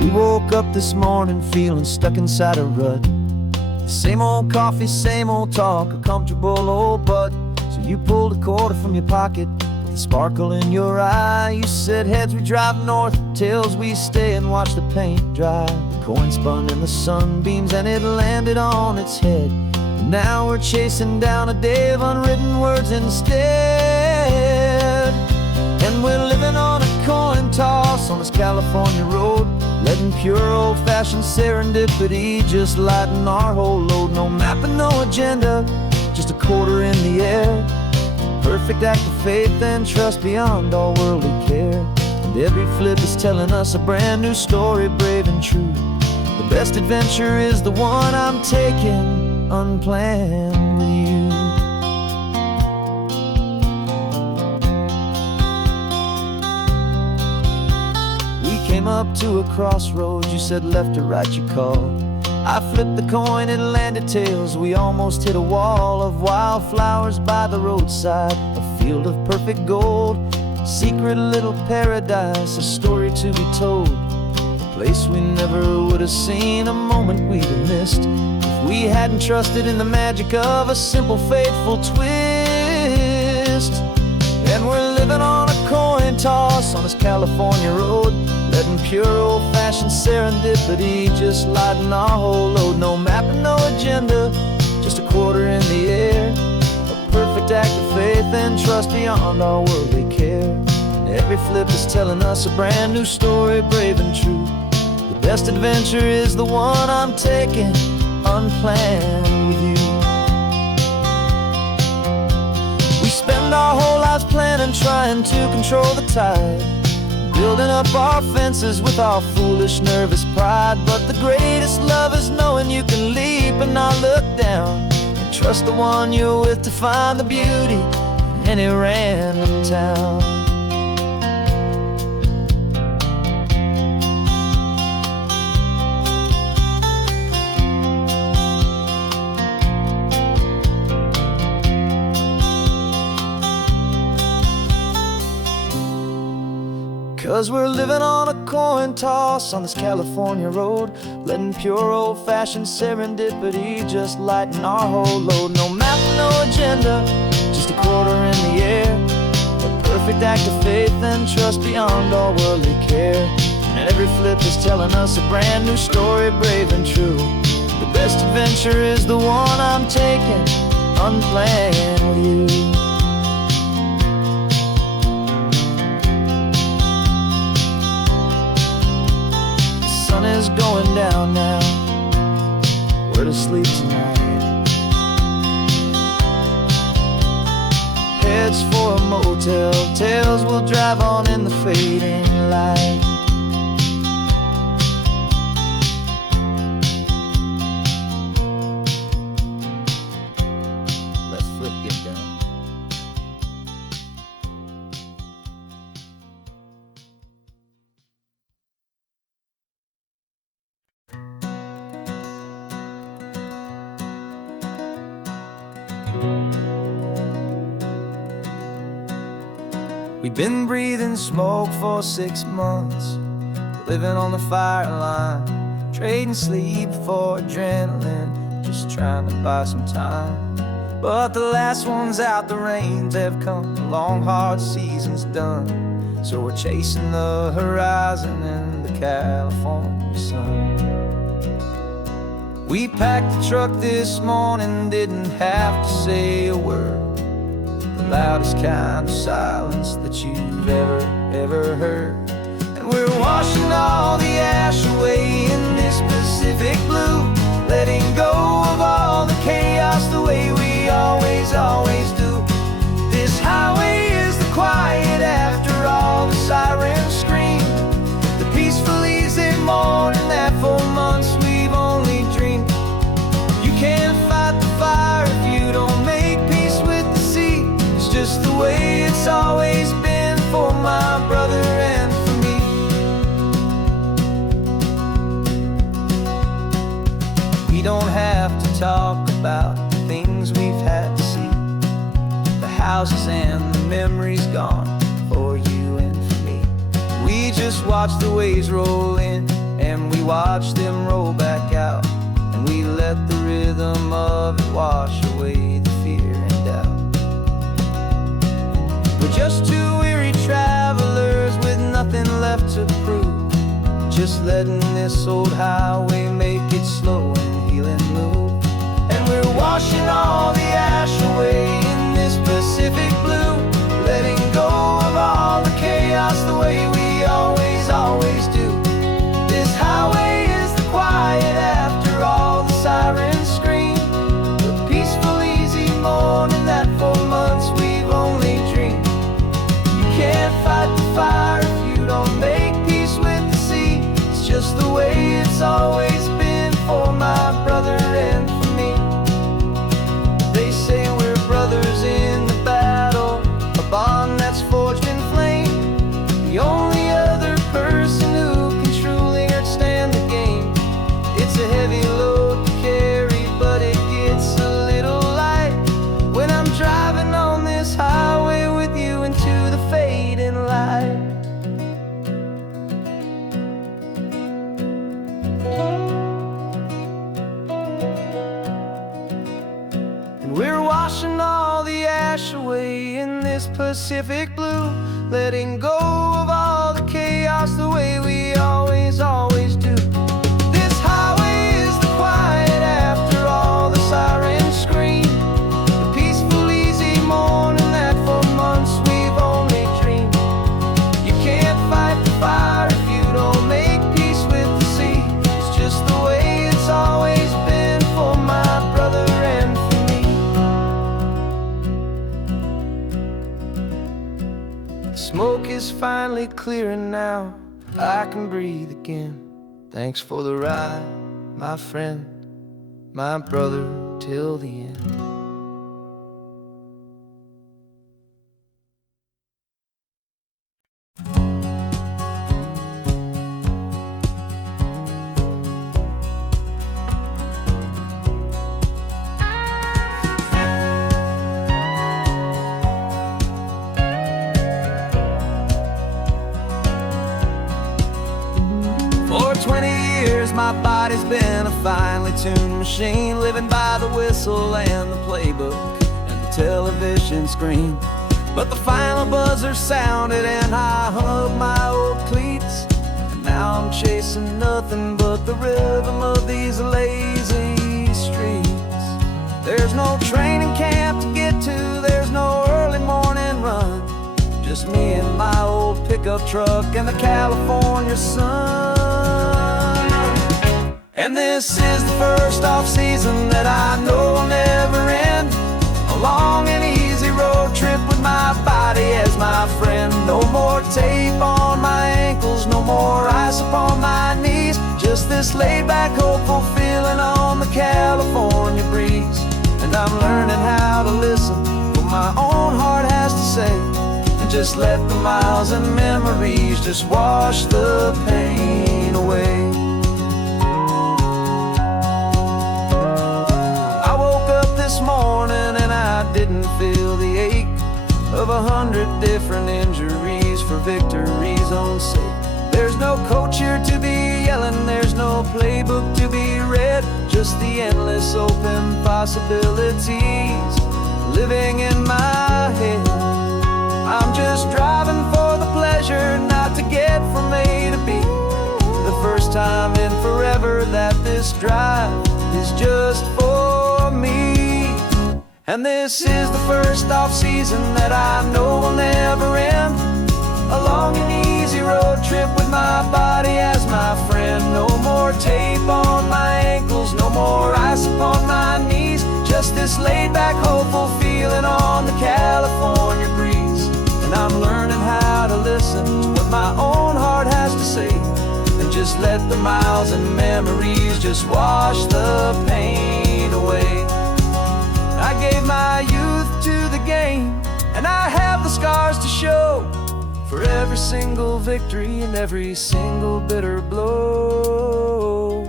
We woke up this morning feeling stuck inside a rut. Same old coffee, same old talk, a comfortable old butt. So you pulled a quarter from your pocket with a sparkle in your eye. You said, heads we drive north, tails we stay and watch the paint dry. The coin spun in the sunbeams and it landed on its head. And now we're chasing down a day of unwritten words instead. And we're living on a coin toss on this California road, letting pure old-fashioned serendipity just lighten our whole load. No map and no agenda, just a quarter in the air. Perfect act of faith and trust beyond all worldly care. And every flip is telling us a brand new story, brave and true. The best adventure is the one I'm taking unplanned with you. Came up to a crossroads, you said left or right you called. I flipped the coin, it landed tails. We almost hit a wall of wildflowers by the roadside, a field of perfect gold, secret little paradise, a story to be told, a place we never would have seen, a moment we'd have missed if we hadn't trusted in the magic of a simple faithful twist. And we're living on a coin toss on this California road, letting pure old-fashioned serendipity just lighten our whole load. No map and no agenda, just a quarter in the air. A perfect act of faith and trust beyond our worldly care. And every flip is telling us a brand new story, brave and true. The best adventure is the one I'm taking unplanned with you. We spend our whole lives planning, trying to control the tide, building up our fences with our foolish, nervous pride. But the greatest love is knowing you can leap and not look down, and trust the one you're with to find the beauty in any random town. Cause we're living on a coin toss on this California road, letting pure old-fashioned serendipity just lighten our whole load. No map, no agenda, just a quarter in the air. A perfect act of faith and trust beyond all worldly care. And every flip is telling us a brand new story, brave and true. The best adventure is the one I'm taking unplanned with you. Sun is going down now, we're to sleep tonight. Heads for a motel, tails will drive on in the fading light. Let's flip get down. We've been breathing smoke for 6 months, living on the fire line, trading sleep for adrenaline, just trying to buy some time. But the last one's out, the rains have come, the long hard season's done. So we're chasing the horizon in the California sun. We packed the truck this morning, didn't have to say a word. The loudest kind of silence that you've ever heard. And we're washing all the ash away in this Pacific blue, letting go of all the chaos the way we always do. This highway is the quiet after all the sirens scream, the peaceful easy morning that for months we've only dreamed. You can't fight the fire if you don't make peace with the sea. It's just the way it's always been for my brother and for me. We don't have to talk about the things we've had to see, the houses and the memories gone for you and for me. We just watch the waves roll in and we watched them roll back out, and we let the rhythm of it wash away the fear and doubt. We're just two weary travelers with nothing left to prove, just letting this old highway make its slow and healing move. And we're washing all the ash away in this Pacific blue, letting go of all the chaos the way we always do. This highway is the quiet after all the sirens scream, the peaceful, easy morning that for months we've only dreamed. You can't fight the fire if you don't make peace with the sea. It's just the way it's always been for my brother and for me. They say we're brothers in the battle, a bond that's forged in flame. The only other person who can truly understand the game. It's a heavy load to carry, but it gets a little light when I'm driving on this highway with you into the fading light. And we're washing all the ash away in this Pacific blue, letting go of all the chaos the way we always do. This highway is the quiet after all the sirens scream, the peaceful, easy morning that for months we've only dreamed. You can't fight the fire if you don't make peace with the sea. It's just the way it's always been for my brother and for me. The smoke is finally clearing now, I can breathe again. Thanks for the ride, my friend, my brother, till the end. For 20 years my body's been a finely tuned machine, living by the whistle and the playbook and the television screen. But the final buzzer sounded and I hung up my old cleats, and now I'm chasing nothing but the rhythm of these lazy streets. There's no training camp to get to, there's no early morning run, just me and my old pickup truck and the California sun. And this is the first off-season that I know will never end, a long and easy road trip with my body as my friend. No more tape on my ankles, no more ice upon my knees, just this laid-back, hopeful feeling on the California breeze. And I'm learning how to listen what my own heart has to say, and just let the miles and memories just wash the pain away. I woke up this morning and I didn't feel the ache of 100 different injuries for victory's own sake. There's no coach here to be yelling, there's no playbook to be read, just the endless open possibilities living in my head. I'm just driving for the pleasure, not to get from A to B. The first time in forever that this drive is just for me. And this is the first off-season that I know will never end, a long and easy road trip with my body as my friend. No more tape on my ankles, no more ice upon my knees, just this laid-back, hopeful feeling on the California breeze. And I'm learning how to listen to what my own heart has to say, and just let the miles and memories just wash the pain away. I gave my youth to the game, and I have the scars to show for every single victory and every single bitter blow.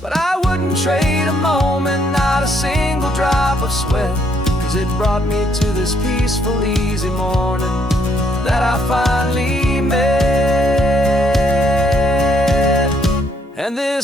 But I wouldn't trade a moment, not a single drop of sweat, 'cause it brought me to this peaceful, easy morning that I finally met.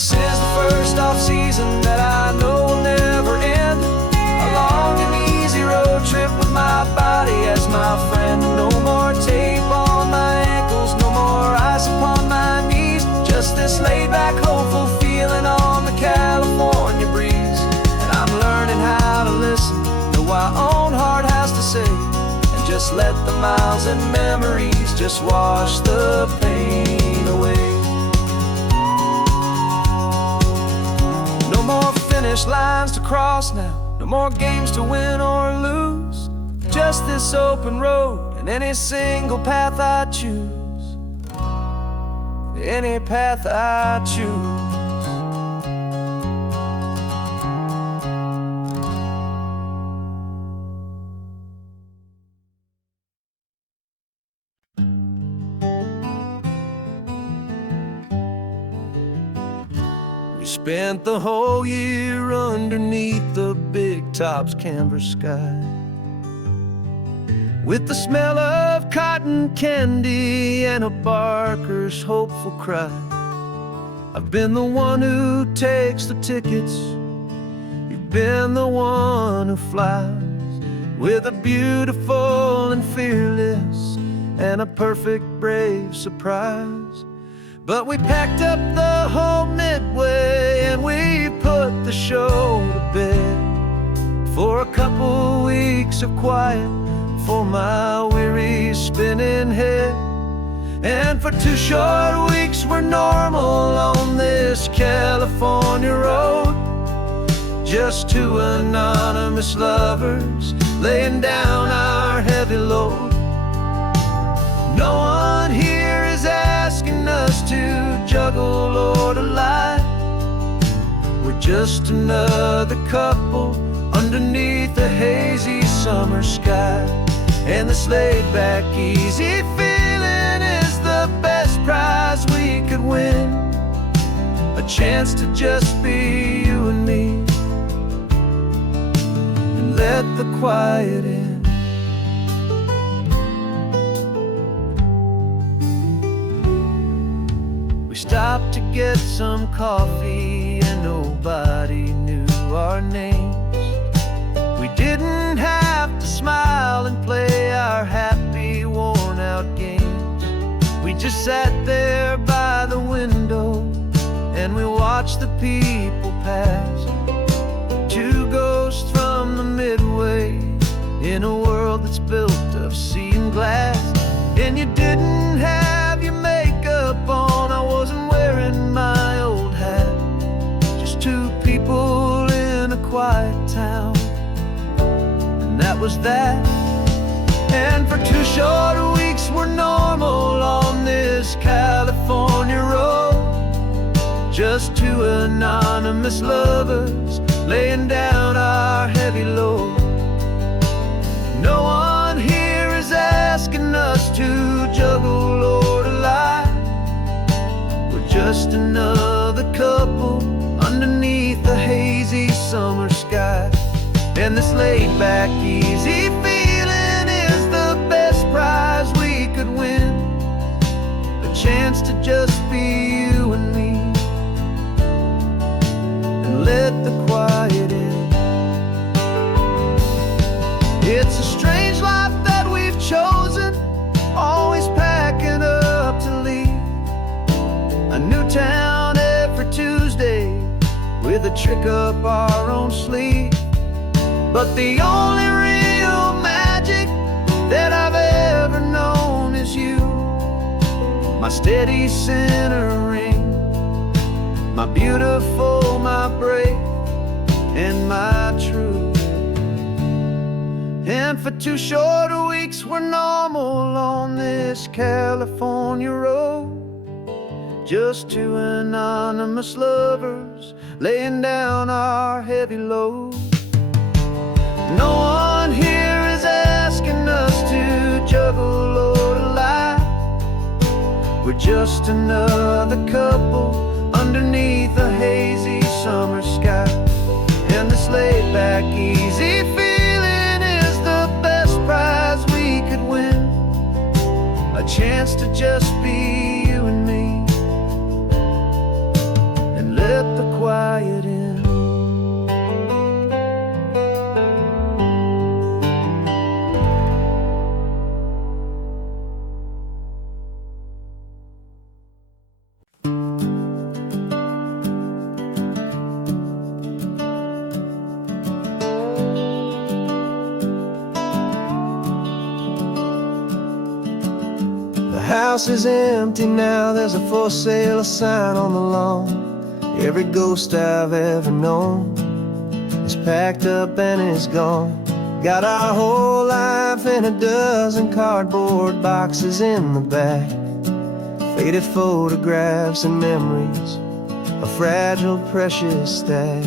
This is the first off-season that I know will never end. A long and easy road trip with my body as my friend. No more tape on my ankles, no more ice upon my knees. Just this laid-back, hopeful feeling on the California breeze. And I'm learning how to listen, know what my own heart has to say, and just let the miles and memories just wash the pain away. No more finish lines to cross now, no more games to win or lose. Just this open road and any single path I choose. Any path I choose. We spent the whole year underneath the big top's canvas sky, with the smell of cotton candy and a barker's hopeful cry. I've been the one who takes the tickets, you've been the one who flies, with a beautiful and fearless and a perfect brave surprise. But we packed up the whole Midway and we put the show to bed for a couple weeks of quiet for my weary spinning head. And for 2 short weeks we're normal on this California road, just 2 anonymous lovers laying down our heavy load. No one here is asking us to juggle or to lie. We're just another couple underneath a hazy summer sky. And this laid-back, easy feeling is the best prize we could win. A chance to just be you and me, and let the quiet in. We stopped to get some coffee and nobody knew our names. We didn't have to smile and play our happy, worn-out games. We just sat there by the window and we watched the people pass. 2 ghosts from the Midway in a world that's built of sea and glass. And you didn't have your makeup on, I wasn't wearing my old hat. Just 2 people in a quiet town, that was that. And for 2 short weeks we're normal on this California road, just 2 anonymous lovers laying down our heavy load. No one here is asking us to juggle or to lie. We're just another couple underneath the hazy summer sky. And this laid-back, easy feeling is the best prize we could win. A chance to just be you and me, and let the quiet in. It's a strange life that we've chosen, always packing up to leave. A new town every Tuesday with a trick up our own sleeve. But the only real magic that I've ever known is you, my steady centering, my beautiful, my brave, and my true. And for 2 short weeks we're normal on this California road, just 2 anonymous lovers laying down our heavy load. No one here is asking us to juggle or to lie. We're just another couple underneath a hazy summer sky. And this laid-back, easy feeling is the best prize we could win. A chance to just be you and me, and let house is empty now, there's a for sale sign on the lawn. Every ghost I've ever known is packed up and is gone. Got our whole life in a dozen cardboard boxes in the back. Faded photographs and memories, a fragile, precious stack.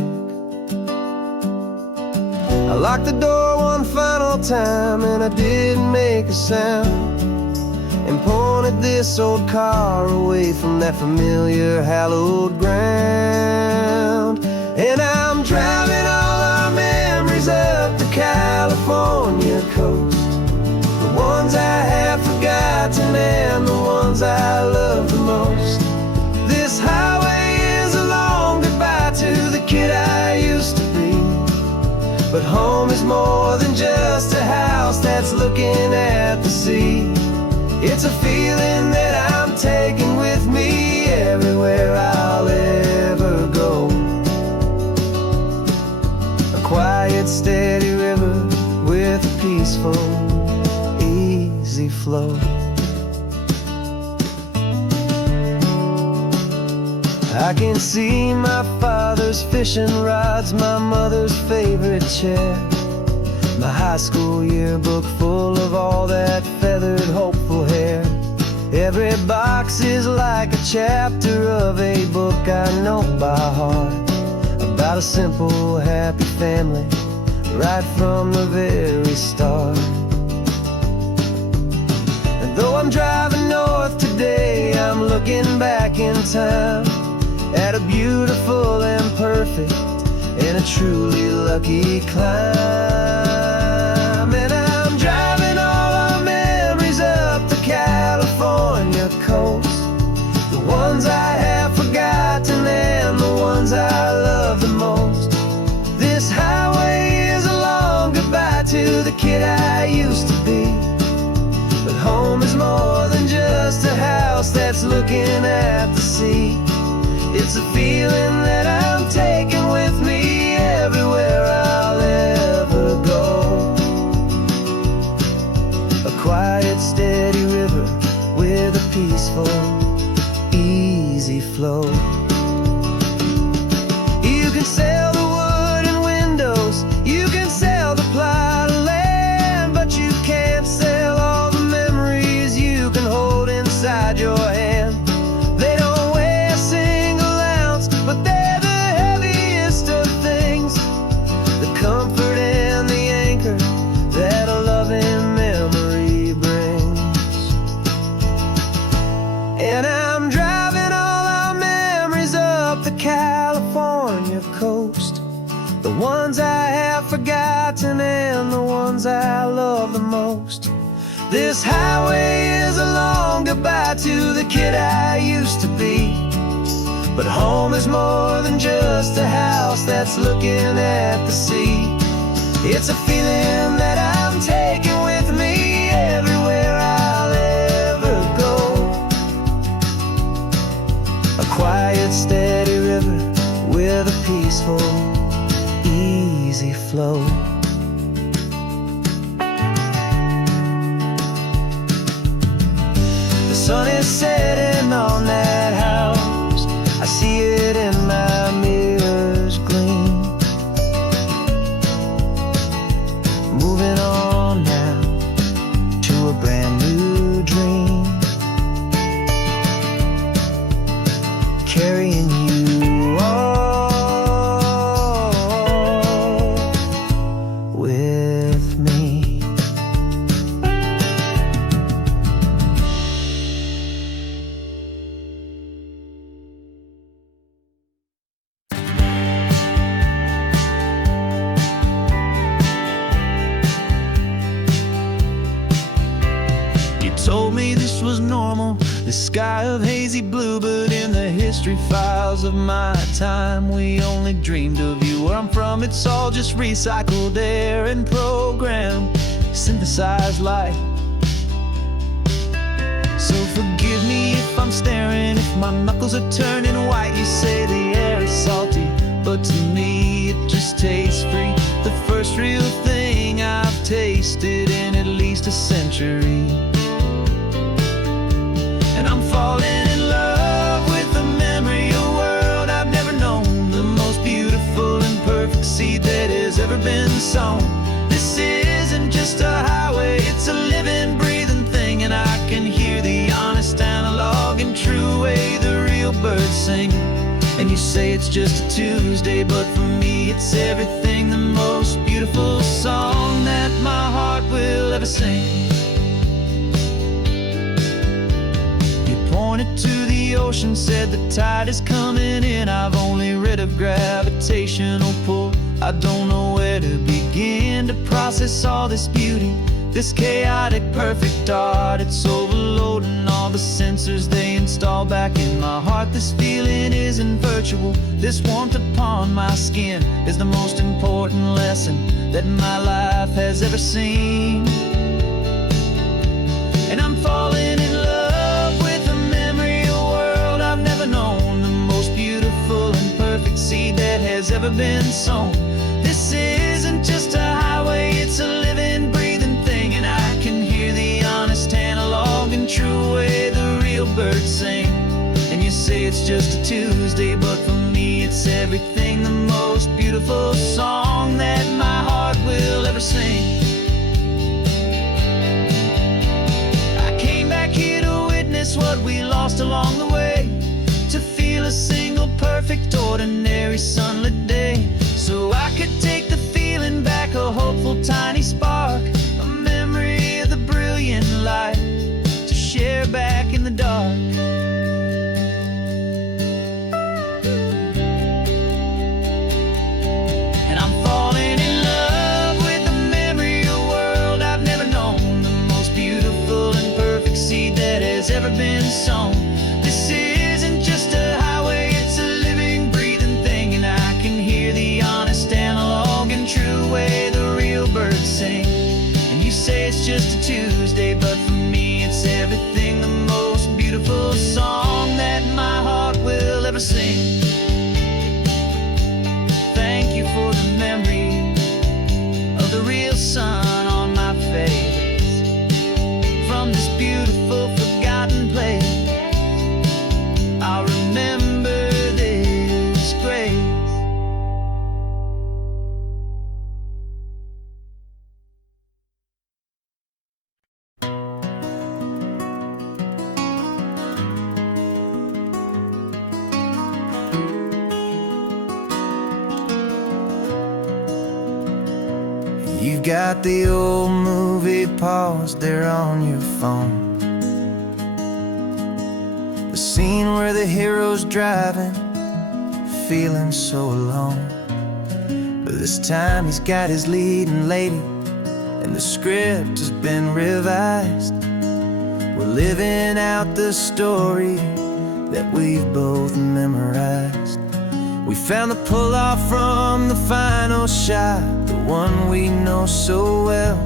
I locked the door one final time and I didn't make a sound, and pointed this old car away from that familiar hallowed ground. And I'm driving all our memories up the California coast, the ones I have forgotten and the ones I love the most. This highway is a long goodbye to the kid I used to be, but home is more than just a house that's looking at the sea. It's a feeling that I'm taking with me everywhere I'll ever go. A quiet, steady river with a peaceful, easy flow. I can see my father's fishing rods, my mother's favorite chair, my high school yearbook full of all that feathered, hopeful hair. Every box is like a chapter of a book I know by heart, about a simple, happy family right from the very start. And though I'm driving north today, I'm looking back in time at a beautiful and perfect and a truly lucky climb. And I'm driving all our memories up the California coast, the ones I have forgotten and the ones I love the most. This highway is a long goodbye to the kid I used to be, but home is more than just a house that's looking at the sea. It's a feeling that I'm taking with me everywhere I'll ever go. A quiet, steady river with a peaceful, easy flow. You can sail the wood and windows, you can sail the plot of land, but you can't sail all the memories you can hold inside your hand. They don't weigh a single ounce, but they're the heaviest of things, the comfort and the anchor that a loving memory brings. And I'm driving all our memories up the California coast, the ones I have forgotten and the ones I love the most. This highway is a long goodbye to the kid I used to be, but home is more than just a house that's looking at the sea. It's a feeling that I'm taking with me everywhere I'll ever go. A quiet, steady river with a peaceful, easy flow. The sun is setting on that house, I see it in my mirror's gleam. Moving on now to a brand new dream, carrying you all with me. Told me this was normal, the sky of hazy blue, but in the history files of my time, we only dreamed of you. Where I'm from, it's all just recycled air and programmed, synthesized light. So forgive me if I'm staring, if my knuckles are turning white. You say the air is salty, but to me it just tastes free. The first real thing I've tasted in at least a century. seed that has ever been sown. This isn't just a highway, it's a living, breathing thing. And I can hear the honest analog and true way the real birds sing. And you say it's just a Tuesday, but for me it's everything, the most beautiful song that my heart will ever sing. You pointed to the ocean, said the tide is coming in. I've only read of gravitational pull. I don't know where to begin to process all this beauty, this chaotic, perfect art. It's overloading all the sensors they install back in my heart. This feeling isn't virtual. This warmth upon my skin is the most important lesson that my life has ever seen. And I'm falling in love with a memory, a world I've never known, the most beautiful and perfect seed that has ever been sown. This isn't just a highway, it's a living, breathing thing. And I can hear the honest analog and true way the real birds sing. And you say it's just a Tuesday, but for me it's everything, the most beautiful song that my heart will ever sing. I came back here to witness what we lost along the way, to feel a single, perfect, ordinary, sunlit day, so I could take the feeling back, a hopeful tiny spark, a memory of the brilliant light, to share back in the dark. And I'm falling in love with a memory, a world I've never known, the most beautiful and perfect seed that has ever been sown. This isn't just a highway, it's a living, breathing thing. And I can hear the honest analog and true way the real birds sing. And you say it's just a Tuesday, but for me it's everything, the most beautiful song that my heart will ever sing. Thank you for the memory of the real sun on my face, from this beautiful forgotten place. I'll remember this grace. You've got the old movie paused there on your phone, the scene where the hero's driving, feeling so alone. But this time he's got his leading lady, and the script has been revised. We're living out the story that we've both memorized. We found the pull-off from the final shot, the one we know so well.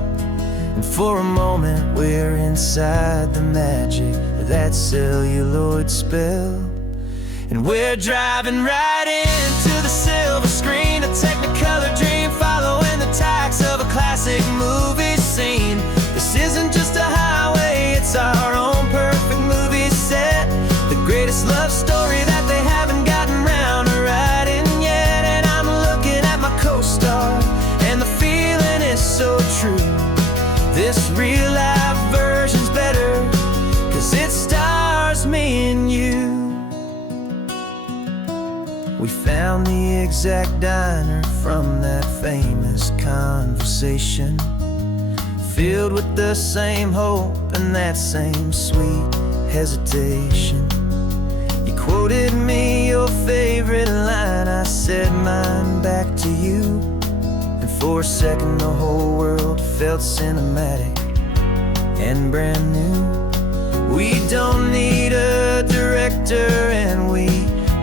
And for a moment we're inside the magic of that celluloid spell. And we're driving right into the silver screen, a technicolor dream, following the tacks of a classic movie scene. This isn't just a highway, it's our own perfect movie set, the greatest love story that they haven't gotten round to writing yet. And I'm looking at my co-star, and the feeling is so true. This real life version's better, 'cause it stars me and you. We found the exact diner from that famous conversation, filled with the same hope and that same sweet hesitation. You quoted me your favorite line, I said mine back to you. And for a second the whole world felt cinematic and brand new. We don't need a director and we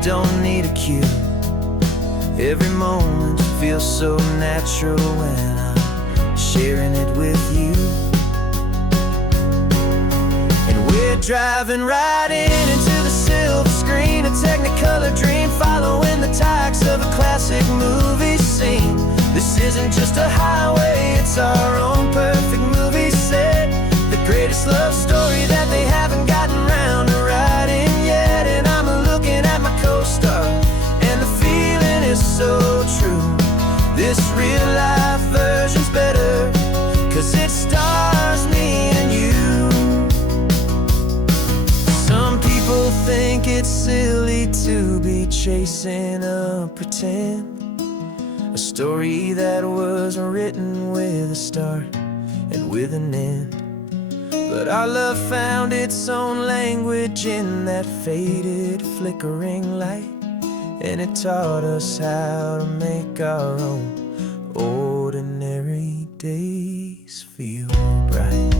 don't need a cue. Every moment feels so natural when I'm sharing it with you. And we're driving right into the silver screen, a technicolor dream, following the tacks of a classic movie scene. This isn't just a highway, it's our own perfect movie set, the greatest love story that they haven't gotten round to writing yet. And I'm looking at my co-star, and the feeling is so true. silly to be chasing a pretend, a story that was written with a start and with an end. But our love found its own language in that faded, flickering light, and it taught us how to make our own ordinary days feel bright.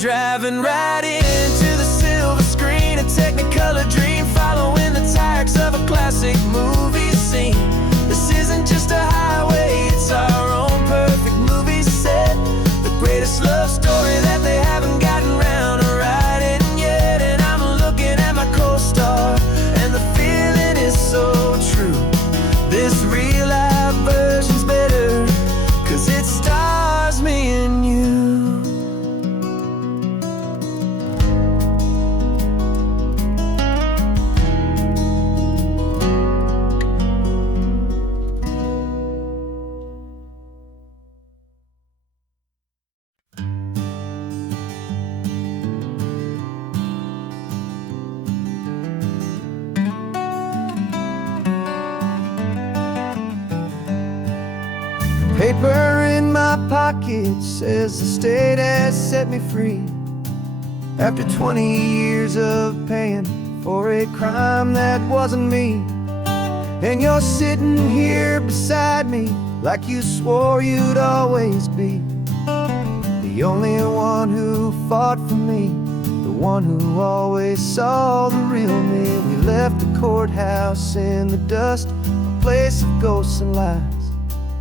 Driving right into the silver screen, a Technicolor dream, following the tracks of a classic movie scene. This isn't just a highway, it's our own perfect movie set, the greatest love story that they haven't gotten round to writing yet. And I'm looking at my co-star, and the feeling is so true. This real life version's better, 'cause it stars me and you. Paper in my pocket says the state has set me free, after 20 years of paying for a crime that wasn't me. And you're sitting here beside me like you swore you'd always be, the only one who fought for me, the one who always saw the real me. We left the courthouse in the dust, a place of ghosts and lies,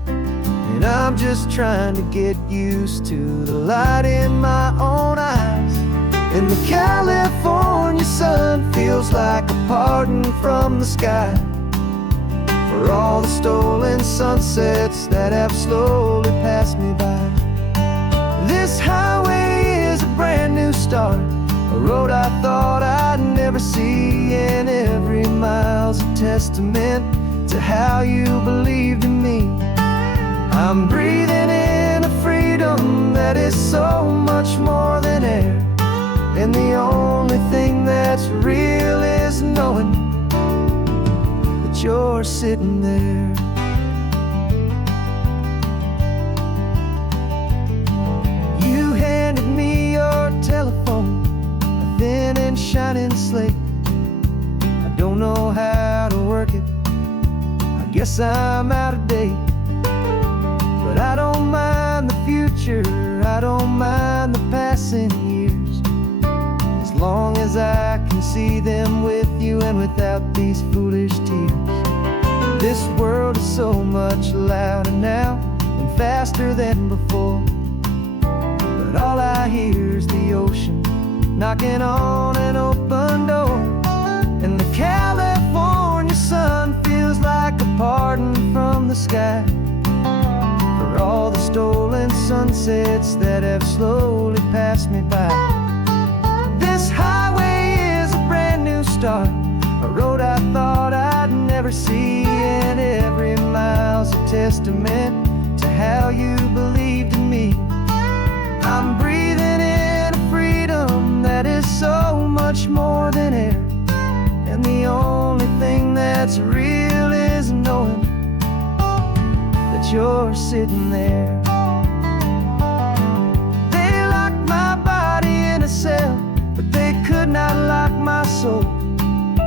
and I'm just trying to get used to the light in my own eyes. And the California sun feels like a pardon from the sky for all the stolen sunsets that have slowly passed me by. This highway is a brand new start, a road I thought I'd never see, and every mile's a testament to how you believed in me. I'm breathing in a freedom that is so much more than air, and the only thing that's real is knowing that you're sitting there. You handed me your telephone, a thin and shining slate. I don't know how to work it, I guess I'm out of date. But I don't mind the future, I don't mind the passing years, as long as I can see them with you and without these foolish tears. This world is so much louder now and faster than before, but all I hear is the ocean knocking on an open door. And the California sun feels like a pardon from the sky for all the stolen sunsets that have slowly passed me by. This highway is a brand new start, a road I thought I'd never see, and every mile's a testament to how you believed in me. I'm breathing in a freedom that is so much more than air, and the only thing that's real is knowing that you're sitting there. They locked my body in a cell, but they could not lock my soul,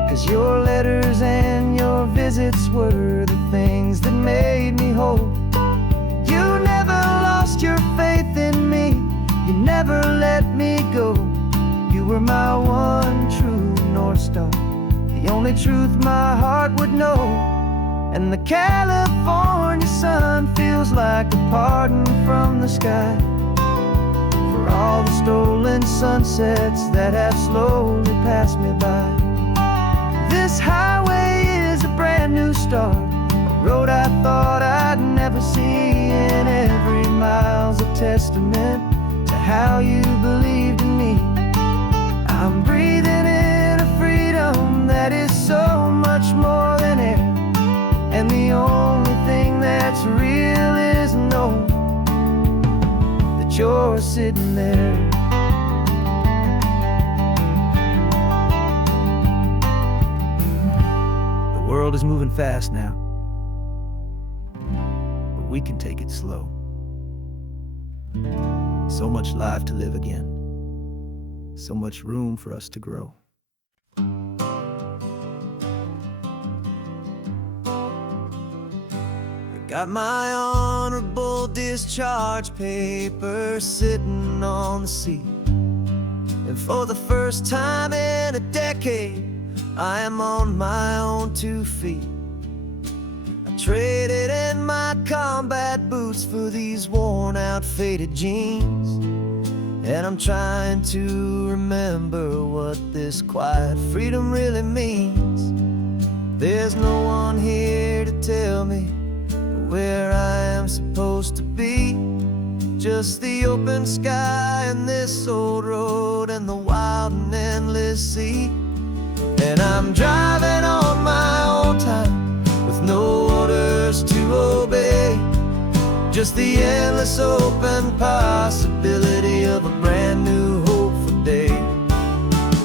'cause your letters and your visits were the things that made me whole. You never lost your faith in me, you never let me go. You were my one true North Star, the only truth my heart would know. And the California sun feels like a pardon from the sky for all the stolen sunsets that have slowly passed me by. This highway is a brand new start, a road I thought I'd never see, and every mile's a testament to how you believed in me. I'm breathing in a freedom that is so much more than air, and the only thing that that's real is know that you're sitting there. The world is moving fast now, but we can take it slow. So much life to live again, so much room for us to grow. Got my honorable discharge papers sitting on the seat, and for the first time in a decade, I am on my own 2 feet. I traded in my combat boots for these worn out faded jeans, and I'm trying to remember what this quiet freedom really means. There's no one here to tell me where I am supposed to be, just the open sky and this old road and the wild and endless sea. And I'm driving on my own time with no orders to obey, just the endless open possibility of a brand new hopeful day.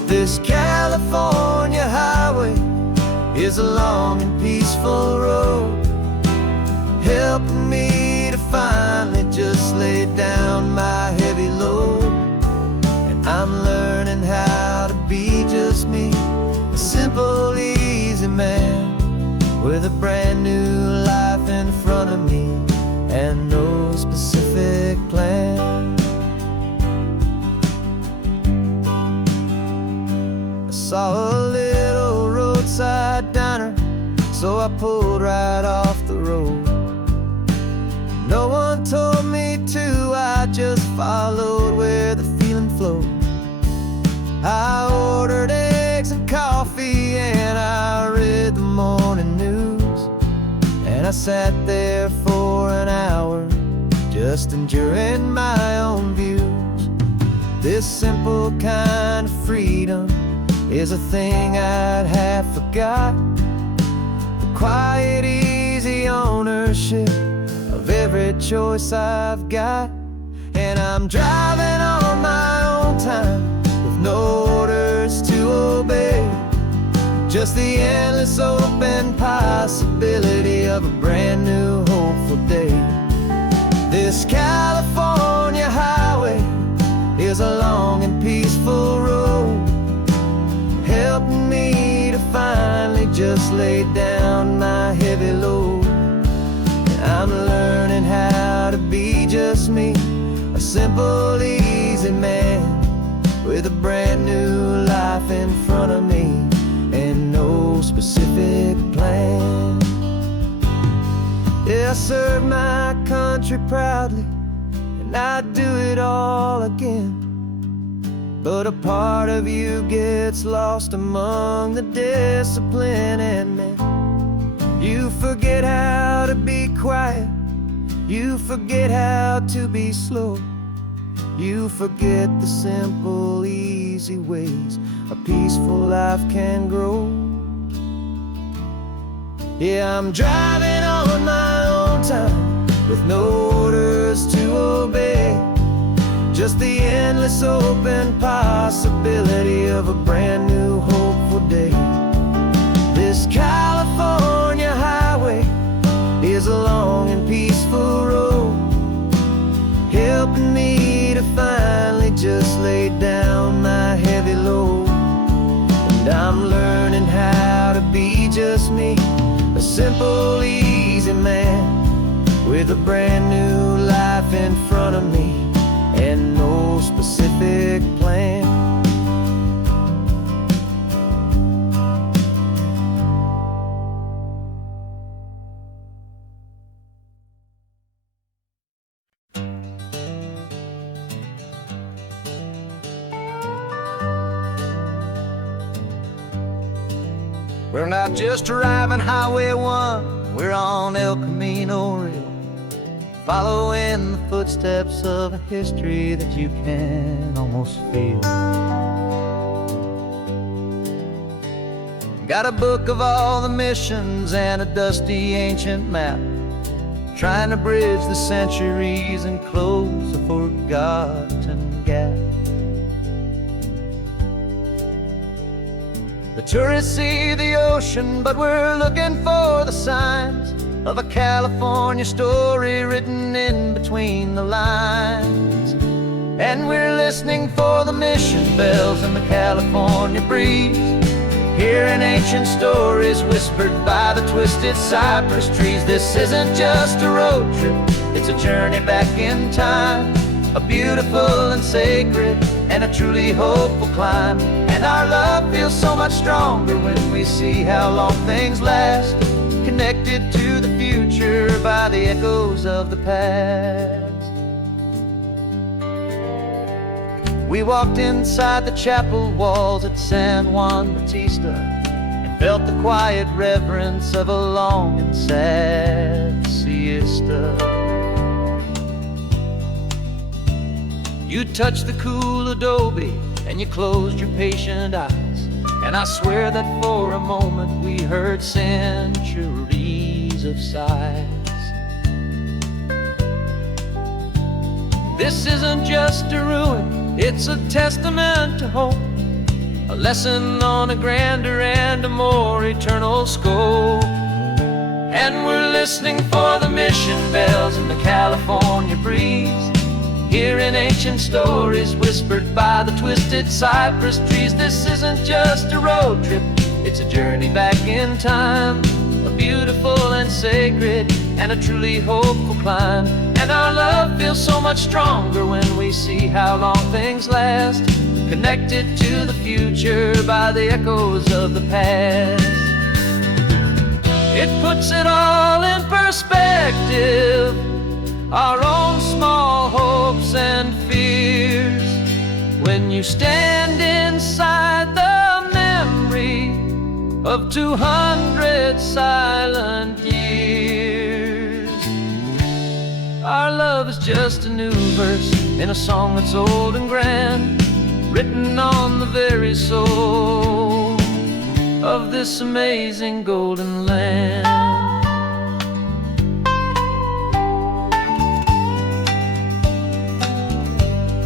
This California highway is a long and peaceful road, helping me to finally just lay down my heavy load. And I'm learning how to be just me, a simple, easy man with a brand new life in front of me and no specific plan. I saw a little roadside diner, so I pulled right off the road. No one told me to, I just followed where the feeling flowed. I ordered eggs and coffee and I read the morning news, and I sat there for an hour just enduring my own views. This simple kind of freedom is a thing I'd have forgot, the quiet, easy ownership of every choice I've got. And I'm driving on my own time with no orders to obey, just the endless open possibility of a brand new hopeful day. This California highway is a long and peaceful road, helping me to finally just lay down my heavy load. I'm learning how to be just me, a simple, easy man with a brand new life in front of me and no specific plan. Yeah, I serve my country proudly and I'd do it all again, but a part of you gets lost among the discipline and men. You forget how to be quiet, you forget how to be slow, you forget the simple, easy ways a peaceful life can grow. Yeah, I'm driving on my own time with no orders to obey, just the endless open possibility of a brand new hopeful day. This California highway is a long and peaceful road, helping me to finally just lay down my heavy load. And I'm learning how to be just me, a simple, easy man with a brand new life in front of me and no specific plan. We're not just driving Highway 1, we're on El Camino Real, following the footsteps of a history that you can almost feel. Got a book of all the missions and a dusty ancient map, trying to bridge the centuries and close a forgotten gap. The tourists see the ocean, but we're looking for the signs of a California story written in between the lines. And we're listening for the mission bells in the California breeze, hearing ancient stories whispered by the twisted cypress trees. This isn't just a road trip, it's a journey back in time, a beautiful and sacred and a truly hopeful climb. And our love feels so much stronger when we see how long things last, connected to the future by the echoes of the past. We walked inside the chapel walls at San Juan Bautista and felt the quiet reverence of a long and sad siesta. You touched the cool adobe and you closed your patient eyes, and I swear that for a moment we heard centuries of sighs. This isn't just a ruin, it's a testament to hope, a lesson on a grander and a more eternal scope. And we're listening for the mission bells in the California breeze, hearing ancient stories whispered by the twisted cypress trees. This isn't just a road trip, it's a journey back in time, a beautiful and sacred and a truly hopeful climb. And our love feels so much stronger when we see how long things last, connected to the future by the echoes of the past. It puts it all in perspective, our own small hopes and fears, when you stand inside the memory of 200 silent years. Our love is just a new verse in a song that's old and grand, written on the very soul of this amazing golden land.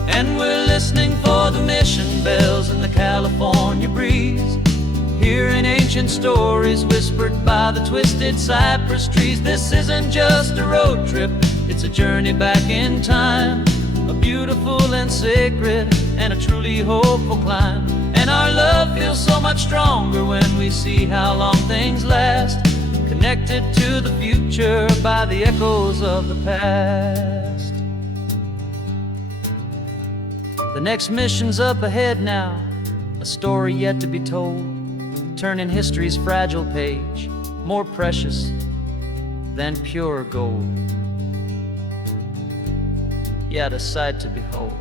And we're listening for the mission bells in the California breeze, hearing ancient stories whispered by the twisted cypress trees. This isn't just a road trip, it's a journey back in time, a beautiful and sacred and a truly hopeful climb. And our love feels so much stronger when we see how long things last, connected to the future by the echoes of the past. The next mission's up ahead now, a story yet to be told, turning history's fragile page more precious than pure gold. Yet a sight to behold.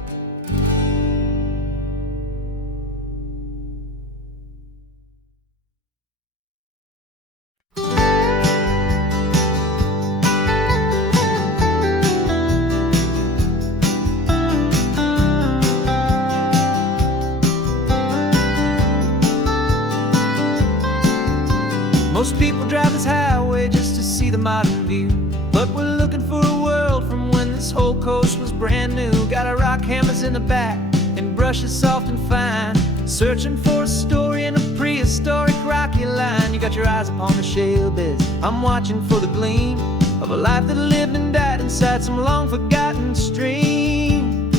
Most people drive this highway just to see the modern view, but we're looking for a world from when this whole coast was brand new. Got our rock hammers in the back and brushes soft and fine, searching for a story in a prehistoric rocky line. You got your eyes upon the shale beds, I'm watching for the gleam of a life that lived and died inside some long forgotten stream.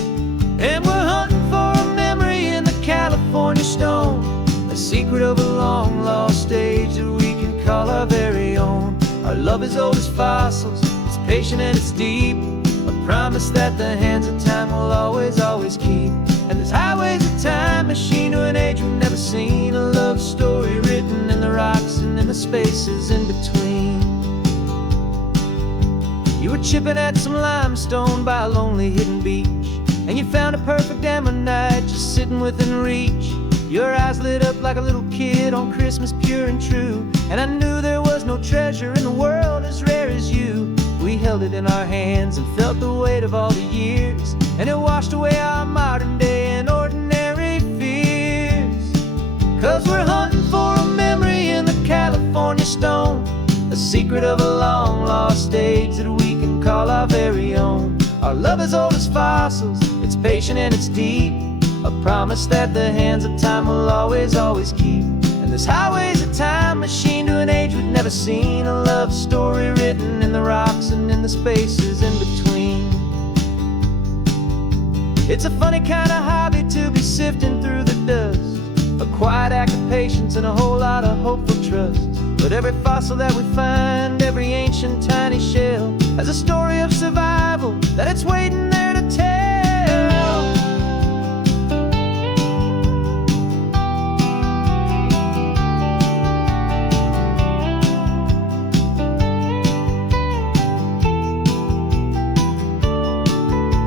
And we're hunting for a memory in the California stone, a secret of a long lost age that we can call our very own. Our love is old as fossils, it's patient and it's deep, a promise that the hands of time will always, always keep. And this highway's a time machine to an age we've never seen, a love story written in the rocks and in the spaces in between. You were chipping at some limestone by a lonely hidden beach, and you found a perfect ammonite just sitting within reach. Your eyes lit up like a little kid on Christmas, pure and true, and I knew there was no treasure in the world as rare as you. We held it in our hands and felt the weight of all the years, and it washed away our modern day and ordinary fears. 'Cause we're hunting for a memory in the California stone, a secret of a long lost age that we can can call our very own. Our love is old as fossils, it's patient and it's deep, a promise that the hands of time will always, always keep. And this highway's a time machine to an age we've never seen, a love story written in the rocks and in the spaces in between. It's a funny kind of hobby to be sifting through the dust, a quiet act of patience and a whole lot of hopeful trust. But every fossil that we find, every ancient tiny shell, has a story of survival that it's waiting there to tell.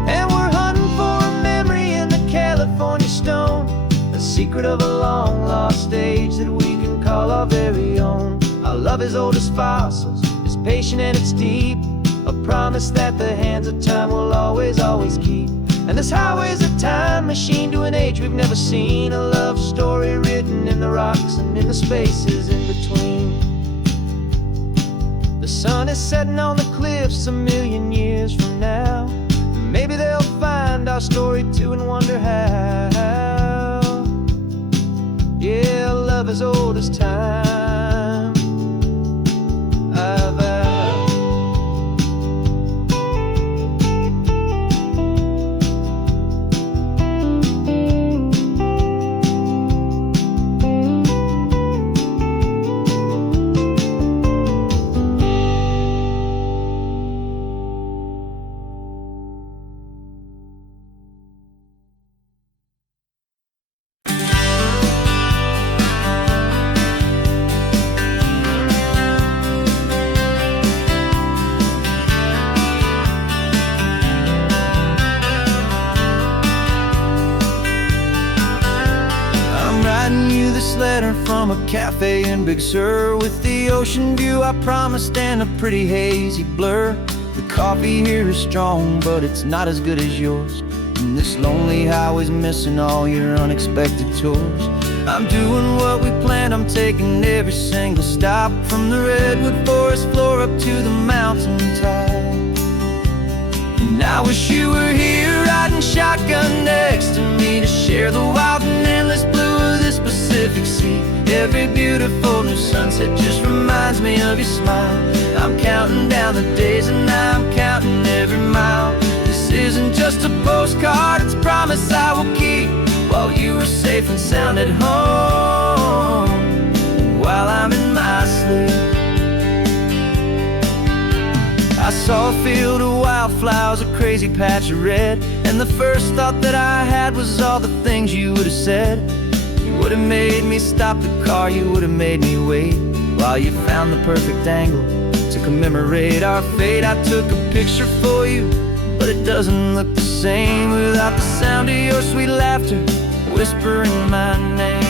And we're hunting for a memory in the California stone, a secret of a long lost age that we can call our very own. Our love is old as fossils, it's patient and it's deep, a promise that the hands of time will always, always keep. And this highway's a time machine to an age we've never seen, a love story written in the rocks and in the spaces in between. The sun is setting on the cliffs a million years from now. Maybe they'll find our story too and wonder how. Yeah, love is old as time. Letter from a cafe in Big Sur, with the ocean view I promised and a pretty hazy blur. The coffee here is strong, but it's not as good as yours, and this lonely highway's missing all your unexpected tours. I'm doing what we planned, I'm taking every single stop, from the redwood forest floor up to the mountain top. And I wish you were here riding shotgun next to me, to share the wild and endless blue of this Pacific Sea. Every beautiful new sunset just reminds me of your smile. I'm counting down the days and I'm counting every mile. This isn't just a postcard, it's a promise I will keep, while you are safe and sound at home, while I'm in my sleep. I saw a field of wildflowers, a crazy patch of red, and the first thought that I had was all the things you would have said. You would have made me stop the car, you would have made me wait, while you found the perfect angle to commemorate our fate. I took a picture for you, but it doesn't look the same without the sound of your sweet laughter whispering my name.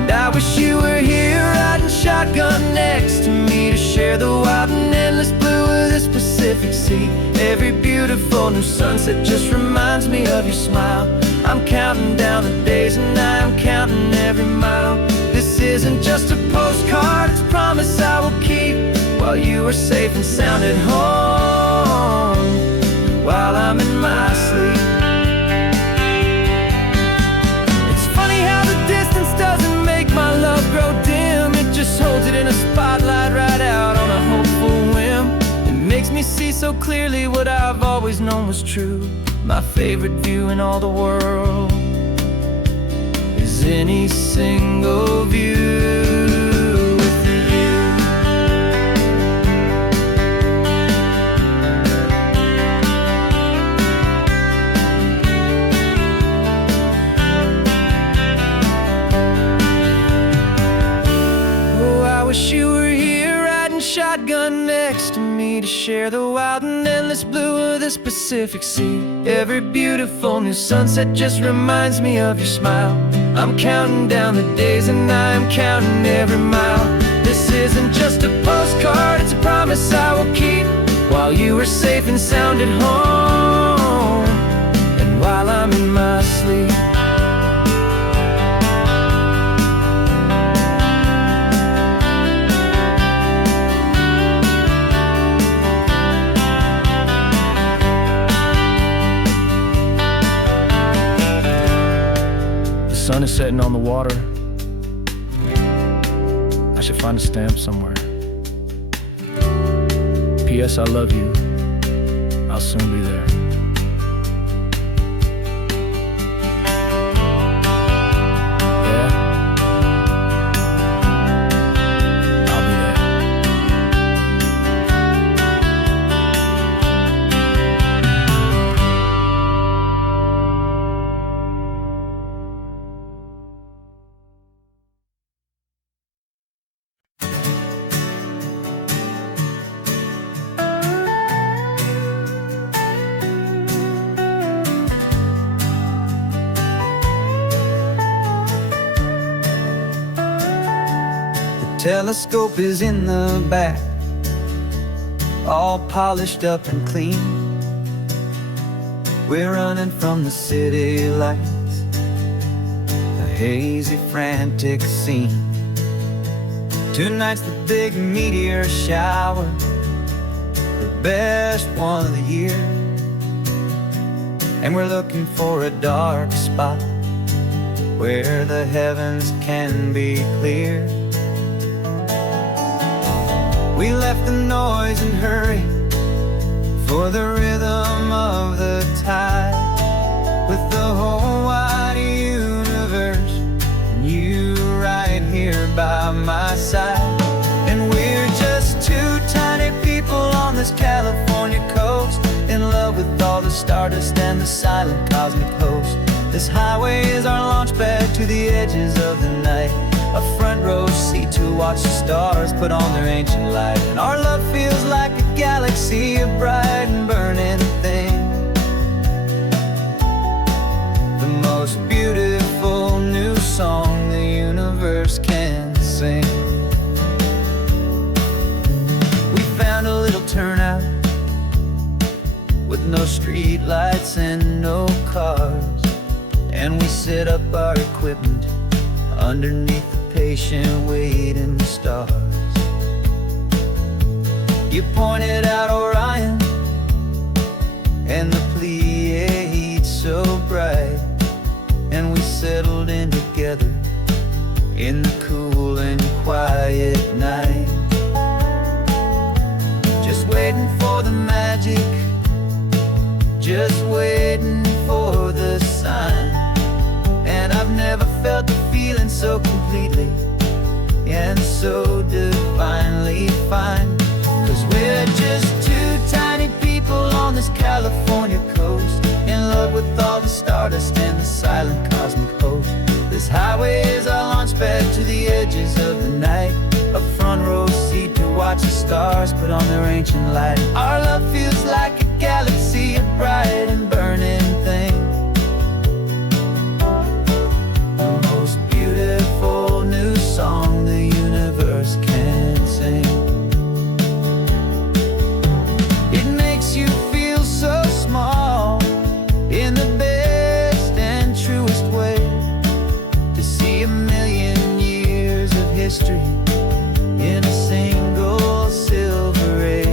And I wish you were here riding shotgun next to me, to share the wild and endless blue of this Pacific Sea. Every beautiful new sunset just reminds me of your smile. I'm counting down the days and I'm counting every mile. This isn't just a postcard, it's a promise I will keep, while you are safe and sound at home, while I'm in my sleep. It's funny how the distance doesn't make my love grow dim, it just holds it in a spotlight right out on a hopeful whim. It makes me see so clearly what I've always known was true. My favorite view in all the world is any single view with you. Oh, I wish you were here riding shotgun next to me, to share the wild and endless blue of this Pacific Sea. Every beautiful new sunset just reminds me of your smile. I'm counting down the days and I'm counting every mile. This isn't just a postcard, it's a promise I will keep, while you are safe and sound at home, and while I'm in my sleep. sun is setting on the water. I should find a stamp somewhere. P.S. I love you. I'll soon be there. Yeah? I'll be there. Telescope is in the back, all polished up and clean. We're running from the city lights, a hazy, frantic scene. Tonight's the big meteor shower, the best one of the year. And we're looking for a dark spot where the heavens can be clear. We left the noise and hurry for the rhythm of the tide, with the whole wide universe and you right here by my side. And we're just two tiny people on this California coast, in love with all the stardust and the silent cosmic host. This highway is our launch pad to the edges of the night, a front row seat to watch the stars put on their ancient light. And our love feels like a galaxy, a bright and burning thing, the most beautiful new song the universe can sing. We found a little turnout with no street lights and no cars, and we set up our equipment underneath the patient waiting stars. You pointed out Orion and the Pleiades so bright, and we settled in together in the cool and quiet night, just waiting for the magic, just waiting for the sign. And I've never felt the feeling so completely and so divinely fine. 'Cause we're just two tiny people on this California coast, in love with all the stardust and the silent cosmic host. This highway is our launch pad to the edges of the night, a front row seat to watch the stars put on their ancient light. Our love feels like a galaxy, a bright and burning thing, the most beautiful new song the universe can sing. It makes you feel so small in the best and truest way, to see a million years of history in a single silver ray.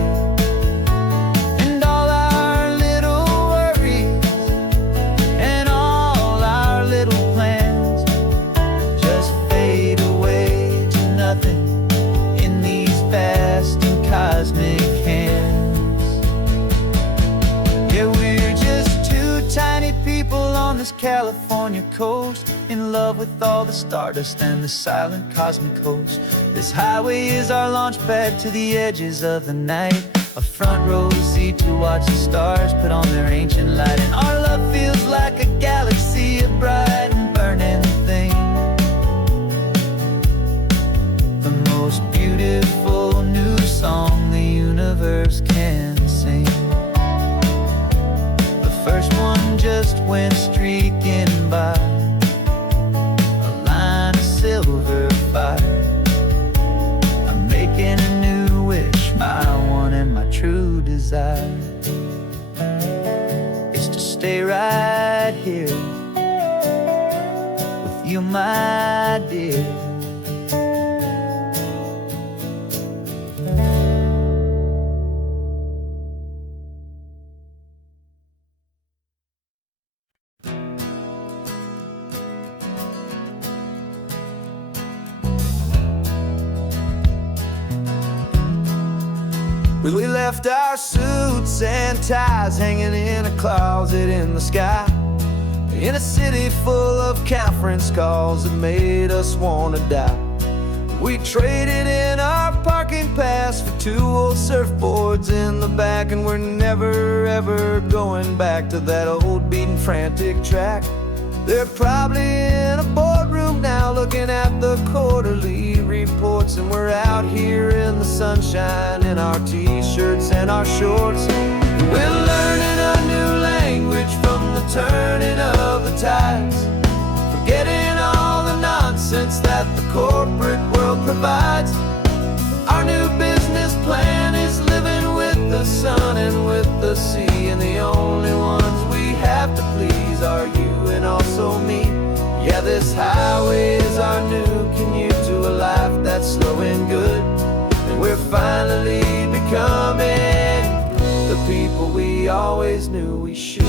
And all our little worries and all our little plans just fade away to nothing in these vast and cosmic hands. Yeah, we're just two tiny people on this California coast, in love with all the stardust and the silent cosmic host. This highway is our launch pad to the edges of the night, a front row seat to watch the stars put on their ancient light. And our love feels like a galaxy, a bright and burning thing, the most beautiful new song the universe can sing. The first one just went streaking by, a line of silver fire. I'm making a new wish, my one and my true desire is to stay right here with you, my dear. We left our suits and ties hanging in a closet in the sky, in a city full of conference calls that made us wanna die. We traded in our parking pass for 2 old surfboards in the back, and we're never ever going back to that old beaten frantic track. They're probably in a boardroom now looking at the quarterly reports, and we're out here in the sunshine in our t-shirts and our shorts. We're learning a new language from the turning of the tides, forgetting all the nonsense that the corporate world provides. Our new business plan is living with the sun and with the sea, and the only ones we have to please are you and also me. Yeah, this highway is our new commute to a life that's slow and good, and we're finally becoming the people we always knew we should.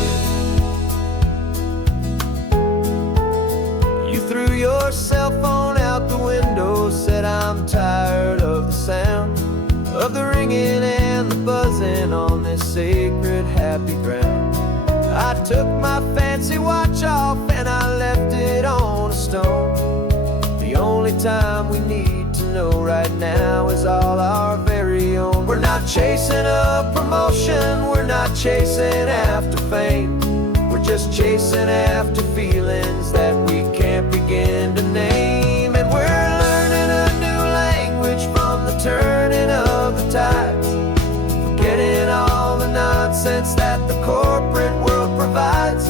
You threw your cell phone out the window, said I'm tired of the sound of the ringing and the buzzing on this sacred happy ground. I took my fancy watch off and I left it on a stone. The only time we need to know right now is all our very own. We're not chasing a promotion, we're not chasing after fame, we're just chasing after feelings that we can't begin to name. And we're learning a new language from the turning of the tides, forgetting all the nonsense that the corporate world provides.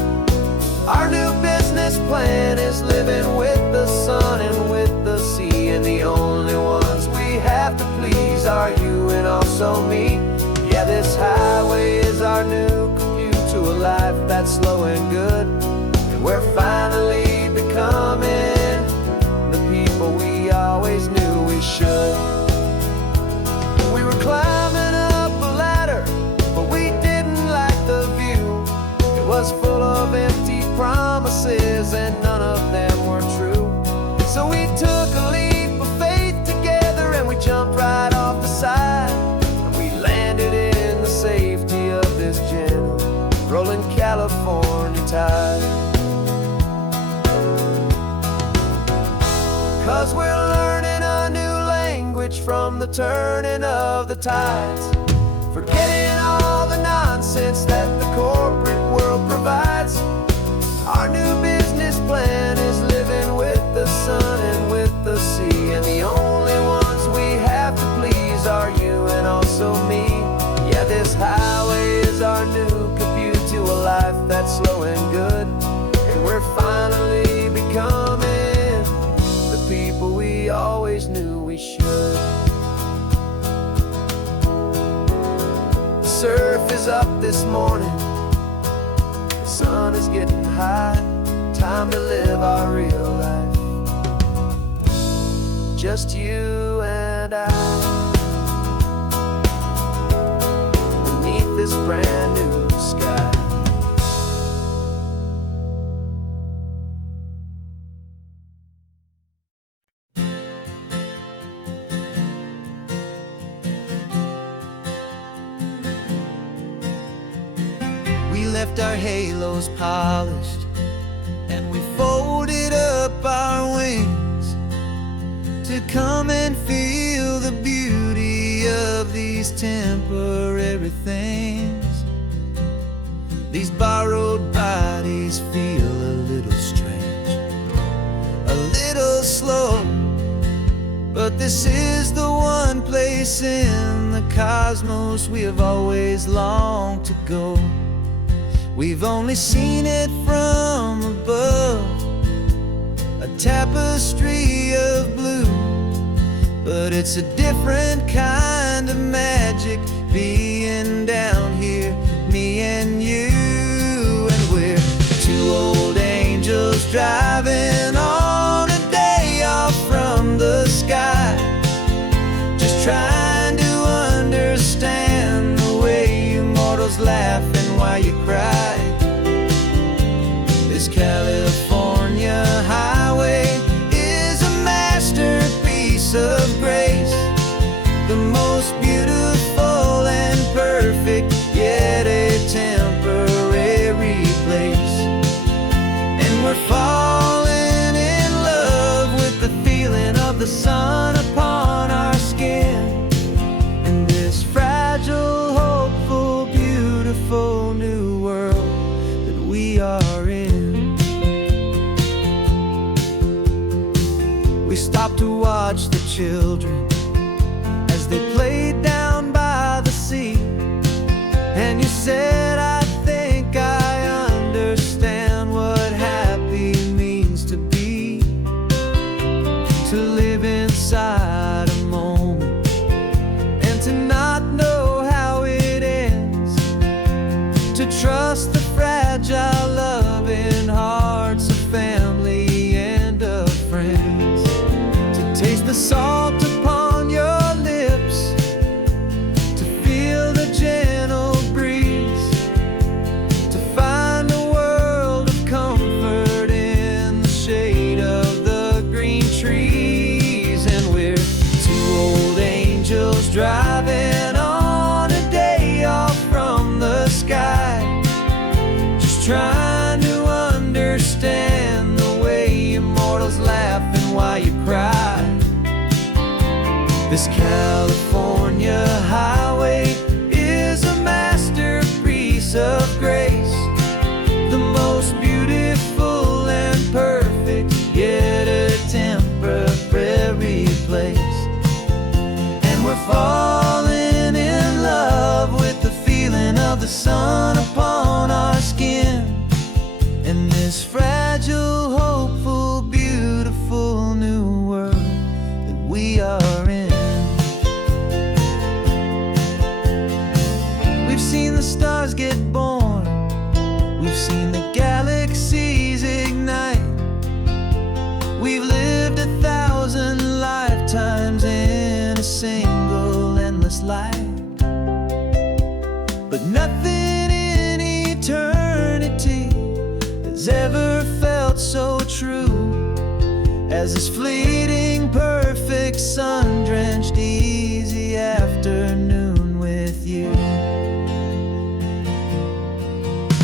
Our new business plan is living with the sun and with the sea, and the only ones we have to please are you and also me. Yeah, this highway is our new commute to a life that's slow and good, and we're finally becoming the people we always knew we should. We were climbing up a ladder, but we didn't like the view. It was full of empty promises and none of them were true. So we took a leap of faith together and we jumped right off the side, and we landed in the safety of this gentle rolling California tide. 'Cause we're learning a new language from the turning of the tides, forgetting all the nonsense that the corporate world provides. Our new business plan is living with the sun and with the sea, and the only ones we have to please are you and also me. Yeah, this highway is our new commute to a life that's slow and good, and we're finally becoming the people we always knew we should. The surf is up this morning, the sun is getting high, time to live our real life, just you and I, beneath this brand new sky. We left our halos polished and we folded up our wings to come and feel the beauty of these temporary things. These borrowed bodies feel a little strange, a little slow, but this is the one place in the cosmos we have always longed to go. We've only seen it from above, a tapestry of blue, but it's a different kind of magic being down here, me and you. And we're 2 old angels driving on a day off from the sky, just trying to understand the way you mortals laugh and why you cry. This California highway is a masterpiece of grace, the most beautiful we are in. We stopped to watch the children as they played down by the sea. And you said, I think I understand what happy means to be. To live inside a moment and to not know how it ends. To trust the fragile loving hearts of family and of friends. To taste the salt upon your lips. To feel the gentle breeze. To find a world of comfort in the shade of the green trees. And we're two old angels driving on a day off from the sky, just trying to understand the way immortals laugh and why you cry. This California highway is a masterpiece of grace, the most beautiful and perfect, yet a temporary place. And we're falling in love with the feeling of the sun upon our skin, in this fragile, hopeful, beautiful new world that we are in. We've seen the stars get born, we've seen the galaxies ignite. We've lived 1,000 lifetimes in a single endless life. But nothing in eternity has ever felt so true as this fleeting, perfect, sun-drenched, easy afternoon with you.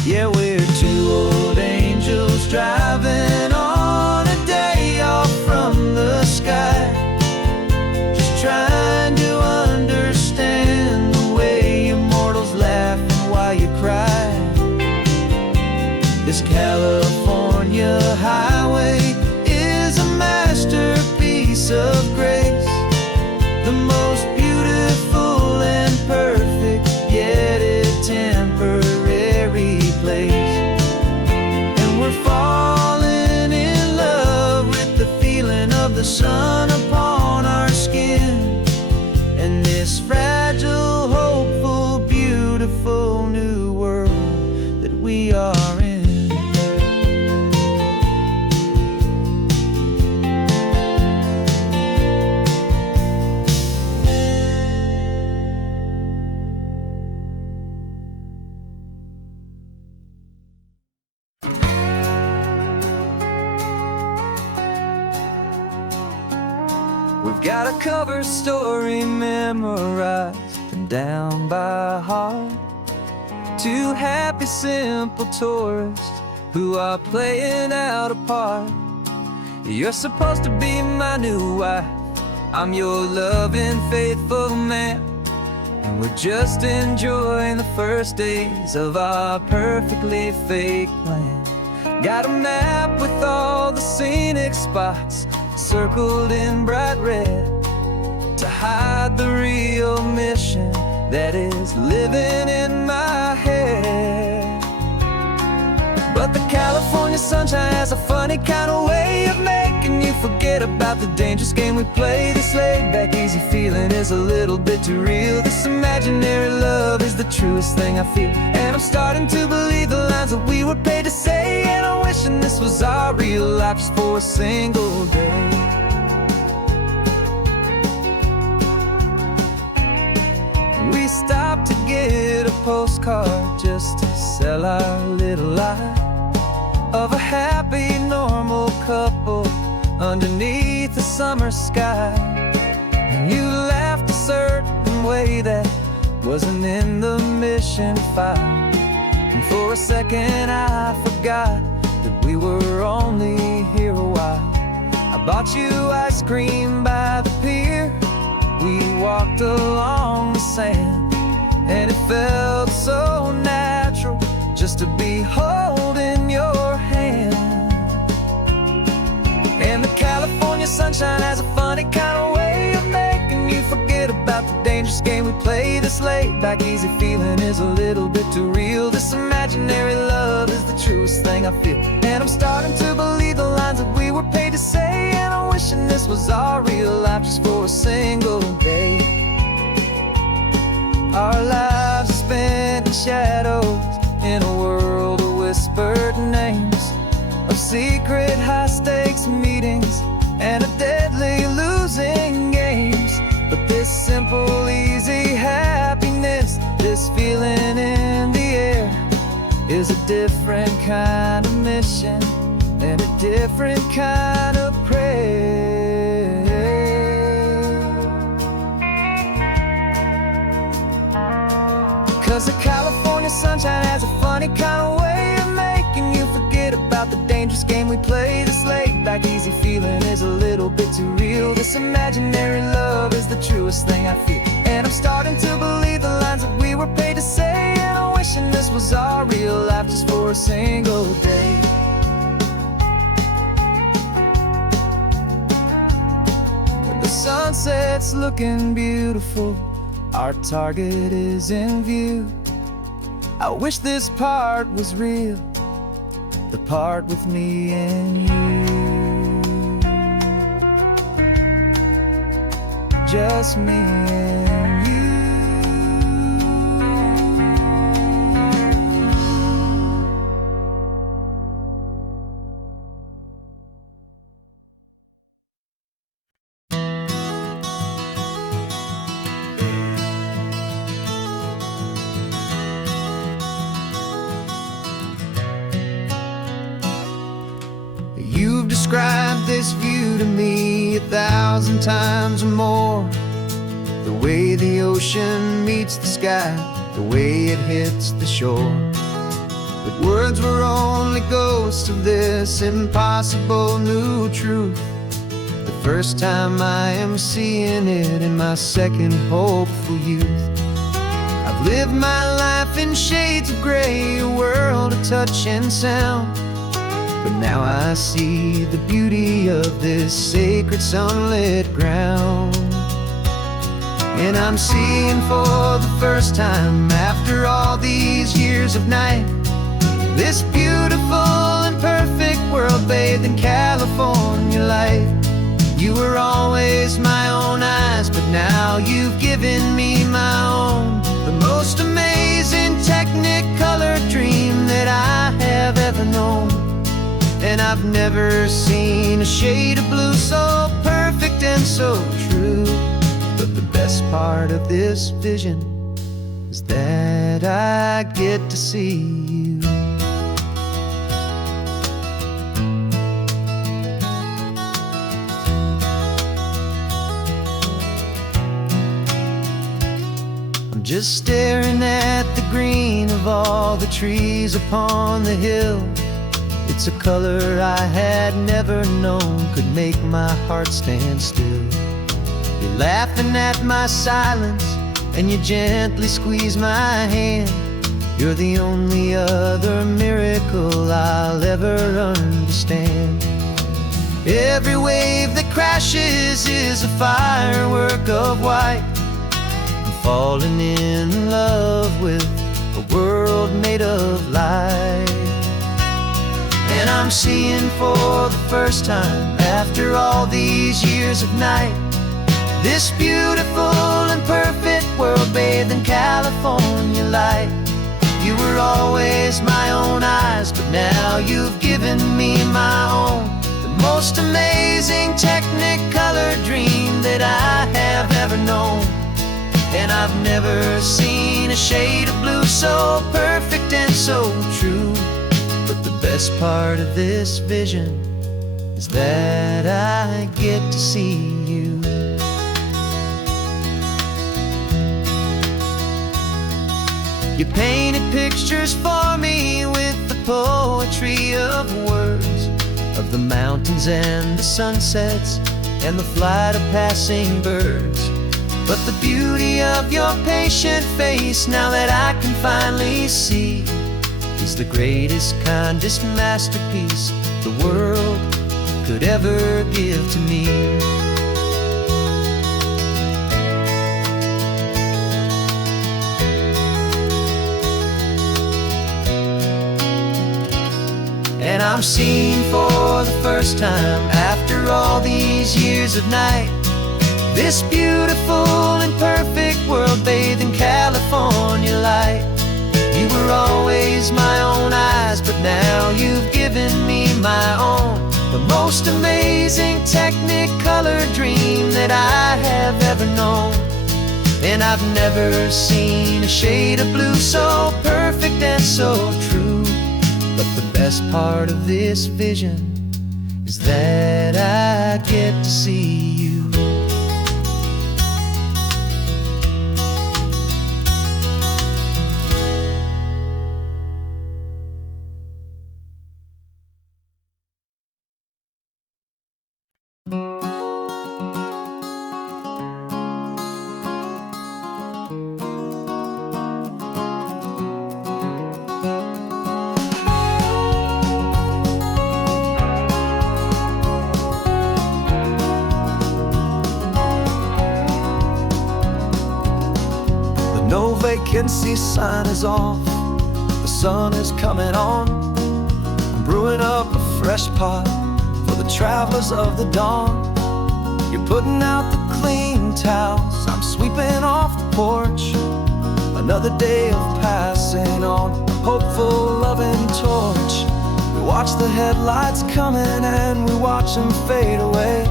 Yeah, we're two old angels driving on a day off from the sky, just trying to understand the way immortals laugh and why you cry. This California highway is a masterpiece of grace, the most beautiful and perfect, yet a temporary place. And we're falling in love with the feeling of the sun upon our skin, and this fragile, hopeful, beautiful new world that we are in. We've got a cover story memorized and down by heart. Two happy, simple tourists who are playing out a part. You're supposed to be my new wife, I'm your loving, faithful man, and we're just enjoying the first days of our perfectly fake plan. Got a map with all the scenic spots circled in bright red to hide the real mission that is living in my head. But the California sunshine has a funny kind of way of making you forget about the dangerous game we play. This laid-back, easy feeling is a little bit too real. This imaginary love is the truest thing I feel, and I'm starting to believe the lines that we were paid to say. And I'm wishing this was our real life just for a single day. We stopped to get a postcard just to sell our little lie of a happy, normal couple underneath the summer sky. And you laughed a certain way that wasn't in the mission file, and for a second I forgot that we were only here a while. I bought you ice cream by the pier, we walked along the sand, and it felt so natural just to be holding laid-back, easy feeling is a little bit too real. This imaginary love is the truest thing I feel. And I'm starting to believe the lines that we were paid to say. And I'm wishing this was our real life just for a single day. Our lives are spent in shadows, in a world of whispered names, of secret high-stakes meetings and of deadly losing games. But this simple, easy happiness, this feeling in the air, is a different kind of mission and a different kind of prayer. 'Cause the California sunshine has a funny kind of way of making you forget about the dangerous game we play. This laid-back, easy feeling is a little bit too real. This imaginary love is the truest thing I feel. And I'm starting to believe the lines that we were paid to say. And I'm wishing this was our real life just for a single day. The sunset's looking beautiful, our target is in view. I wish this part was real, the part with me and you. Just me and you. You've described this view to me 1,000 times or more. The way the ocean meets the sky, the way it hits the shore. But words were only ghosts of this impossible new truth. The first time I am seeing it in my second hopeful youth. I've lived my life in shades of gray, a world of touch and sound. But now I see the beauty of this sacred sunlit ground. And I'm seeing for the first time, after all these years of night, this beautiful and perfect world bathed in California light. You were always my own eyes, but now you've given me my own. The most amazing technicolor dream that I have ever known. And I've never seen a shade of blue so perfect and so true. But the best part of this vision is that I get to see you. I'm just staring at the green of all the trees upon the hill. It's a color I had never known could make my heart stand still. You're laughing at my silence, and you gently squeeze my hand. You're the only other miracle I'll ever understand. Every wave that crashes is a firework of white. I'm falling in love with a world made of light. And I'm seeing for the first time, after all these years of night, this beautiful and perfect world bathed in California light. You were always my own eyes, but now you've given me my own. The most amazing technicolor dream that I have ever known. And I've never seen a shade of blue so perfect and so true. But the best part of this vision is that I get to see you. You painted pictures for me with the poetry of words, of the mountains and the sunsets and the flight of passing birds. But the beauty of your patient face, now that I can finally see, is the greatest, kindest masterpiece the world could ever give to me. And I'm seeing for the first time, after all these years of night, this beautiful and perfect world bathed in California light. You were always my own eyes, but now you've given me my own, the most amazing technicolor dream that I have ever known. And I've never seen a shade of blue so perfect and so true. But the best part of this vision is that I get to see you. No vacancy sign is off, the sun is coming on. I'm brewing up a fresh pot for the travelers of the dawn. You're putting out the clean towels, I'm sweeping off the porch. Another day of passing on, a hopeful, loving torch. We watch the headlights coming and we watch them fade away,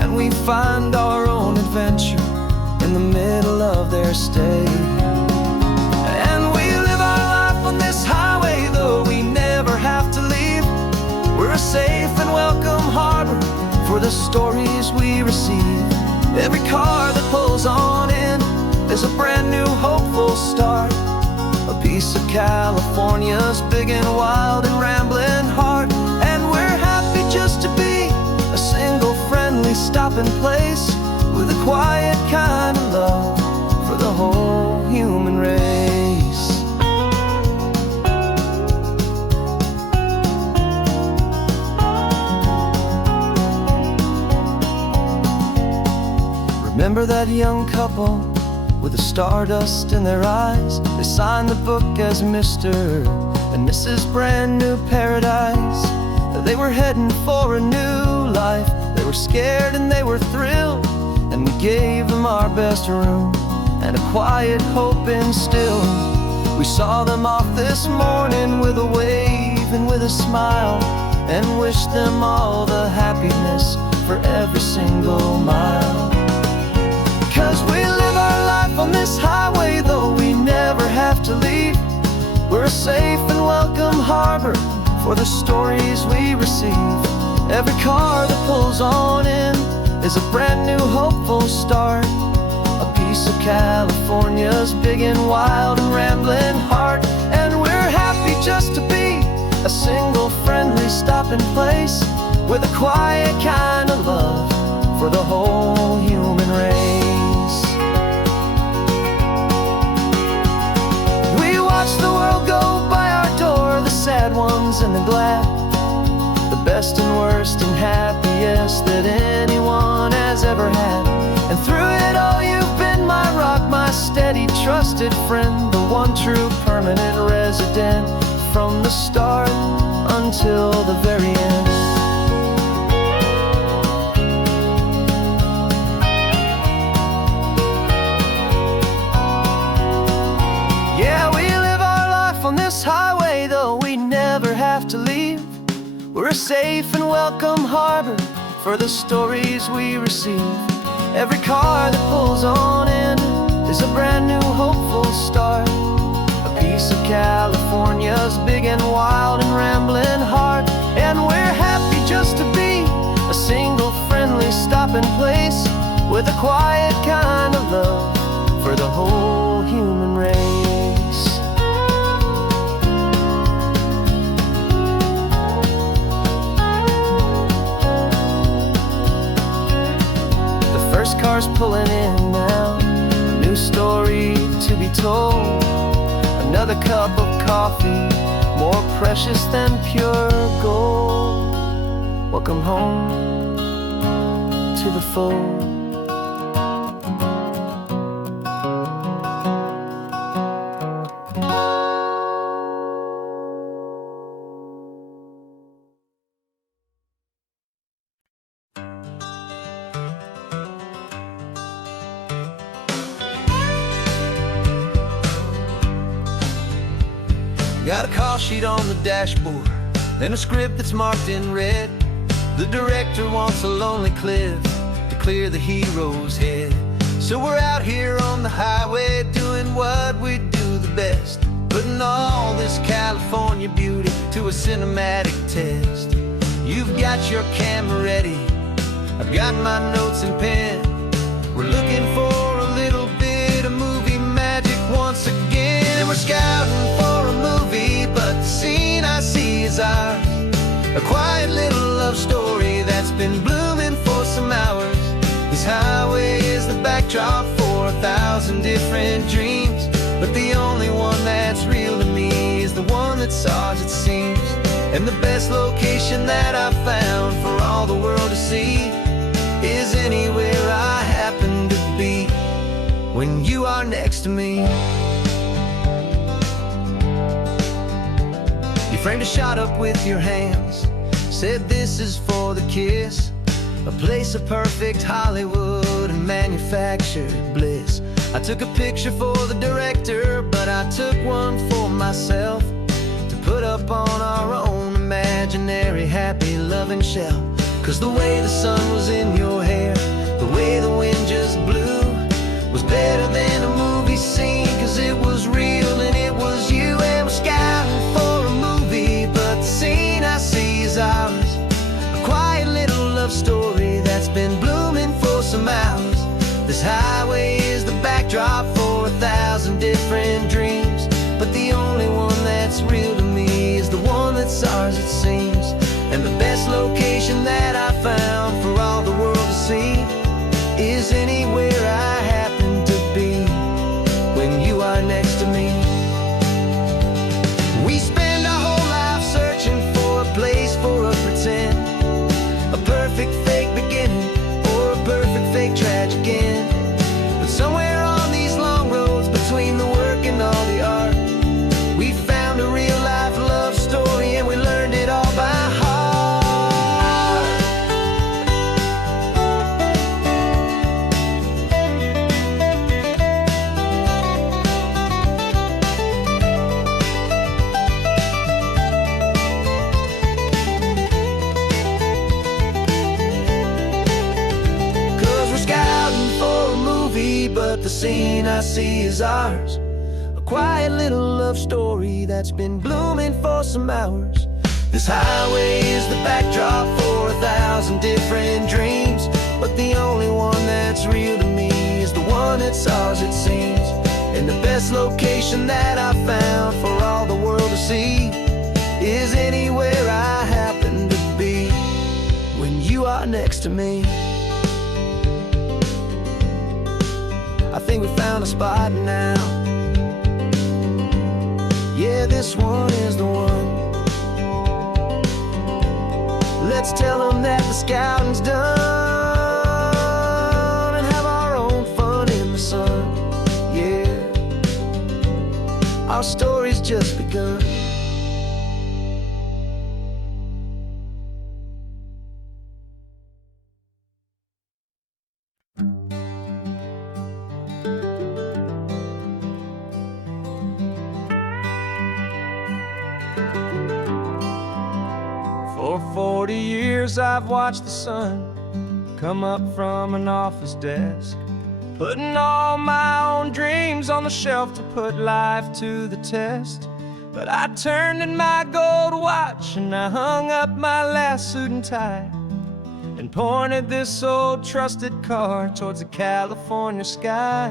and we find our own adventure in the middle of their stay. And we live our life on this highway, though we never have to leave. We're a safe and welcome harbor for the stories we receive. Every car that pulls on in is a brand new hopeful start, a piece of California's big and wild and rambling heart. And we're happy just to be a single friendly stopping place, with a quiet kind of love for the whole human race. Remember that young couple with the stardust in their eyes? They signed the book as Mr. and Mrs. Brand New Paradise. They were heading for a new life. They were scared and they were thrilled, and we gave them our best room and a quiet hope instilled. We saw them off this morning with a wave and with a smile, and wished them all the happiness for every single mile. 'Cause we live our life on this highway, though we never have to leave. We're a safe and welcome harbor for the stories we receive. Every car that pulls on in is a brand new hopeful start, a piece of California's big and wild and rambling heart. And we're happy just to be a single friendly stopping place, with a quiet kind of love for the whole human race. We watch the world go by our door, the sad ones and the glad, the best and worst and happiest that anyone has ever had. And through it all you've been my rock, my steady trusted friend, the one true permanent resident, from the start until the very end. Yeah, we live our life on this highway, though we never have to leave. We're a safe and welcome harbor for the stories we receive. Every car that pulls on in is a brand new hopeful start, a piece of California's big and wild and rambling heart. And we're happy just to be a single friendly stopping place, with a quiet kind of love for the whole human race. The first car's pulling in now, a new story to be told. Another cup of coffee, more precious than pure gold. Welcome home to the fold. Got a call sheet on the dashboard and a script that's marked in red. The director wants a lonely cliff to clear the hero's head. So we're out here on the highway doing what we do the best, putting all this California beauty to a cinematic test. You've got your camera ready, I've got my notes and pen. We're looking for a little bit of movie magic once again. And we're scouting for a movie, but the scene I see is ours. A quiet little love story that's been blooming for some hours. This highway is the backdrop for 1,000 different dreams, but the only one that's real to me is the one that's ours, it seems. And the best location that I've found for all the world to see is anywhere I happen to be when you are next to me. You framed a shot up with your hands, said this is for the kiss, a place of perfect Hollywood and manufactured bliss. I took a picture for the director, but I took one for myself to put up on our own imaginary happy loving shelf. 'Cause the way the sun was in your hair, the way the wind just blew, was better than a movie scene, 'cause it was real and it was you. And we're scouting for a movie, but the scene I see is ours. A quiet little love story that's been blooming for some hours. This highway is the backdrop for 1,000 different dreams, but the only one that's real to me is the one that's ours, it seems. And the best location that I found for all the world to see is anywhere I happen to be when you are next to me. We spend our whole life searching for a place for a pretend, a perfect fake beginning or a perfect fake tragic end. But somewhere on these long roads between the work and all the art, we found a real life love story and we learned it all by heart. But the scene I see is ours. A quiet little love story that's been blooming for some hours. This highway is the backdrop for 1,000 different dreams, but the only one that's real to me is the one that's ours, it seems. And the best location that I found for all the world to see is anywhere I happen to be when you are next to me. I think we found a spot now. Yeah, this one is the one. Let's tell them that the scouting's done and have our own fun in the sun. Yeah, our story's just begun. For 40 years I've watched the sun come up from an office desk, putting all my own dreams on the shelf to put life to the test. But I turned in my gold watch and I hung up my last suit and tie and pointed this old trusted car towards the California sky.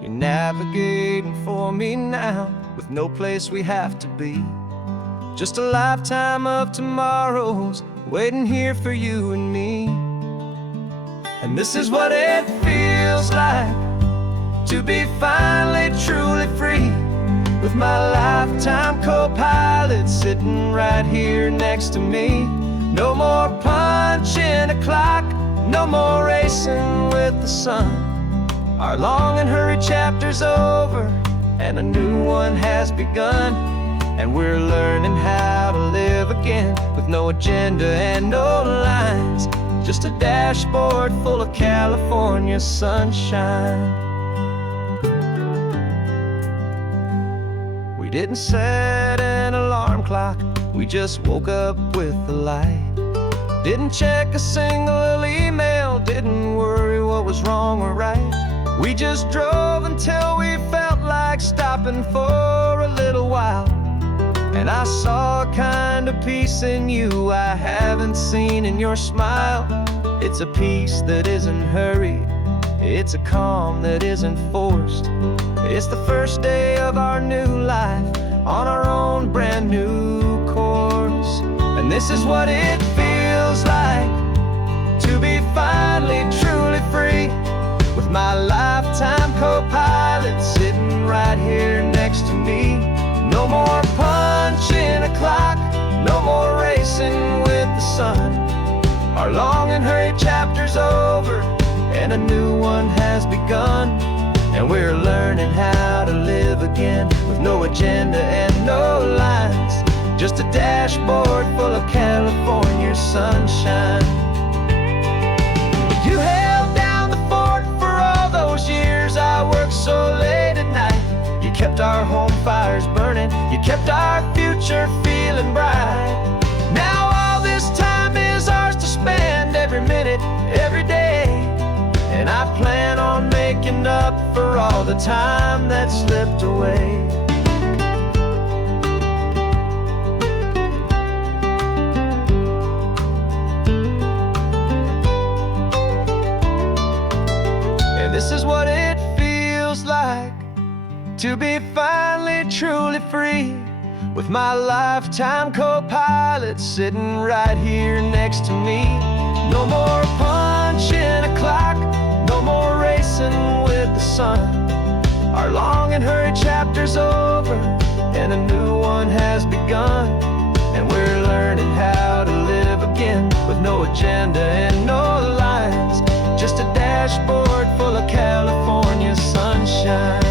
You're navigating for me now with no place we have to be, just a lifetime of tomorrows waiting here for you and me. And this is what it feels like to be finally truly free, with my lifetime co-pilot sitting right here next to me. No more punching a clock, no more racing with the sun. Our long and hurried chapter's over and a new one has begun. And we're learning how to live again with no agenda and no lines, just a dashboard full of California sunshine. We didn't set an alarm clock, we just woke up with the light. Didn't check a single email, didn't worry what was wrong or right. We just drove until we felt like stopping for a little while. And I saw a kind of peace in you I haven't seen in your smile. It's a peace that isn't hurried, it's a calm that isn't forced. It's the first day of our new life, on our own brand new course. And this is what it feels like to be finally truly free, with my lifetime co-pilot sitting right here next to me. No more punching a clock, no more racing with the sun. Our long and hurried chapter's over, and a new one has begun. And we're learning how to live again, with no agenda and no lines, just a dashboard full of California sunshine. You held down the fort for all those years I worked so late at night. You kept our home fires burning, you kept our future feeling bright. Now all this time is ours to spend, every minute, every day. And I plan on making up for all the time that slipped away. And this is what it feels like to be finally truly free, with my lifetime co-pilot sitting right here next to me. No more punching a clock, no more racing with the sun. Our long and hurried chapter's over, and a new one has begun. And we're learning how to live again, with no agenda and no lines, just a dashboard full of California sunshine.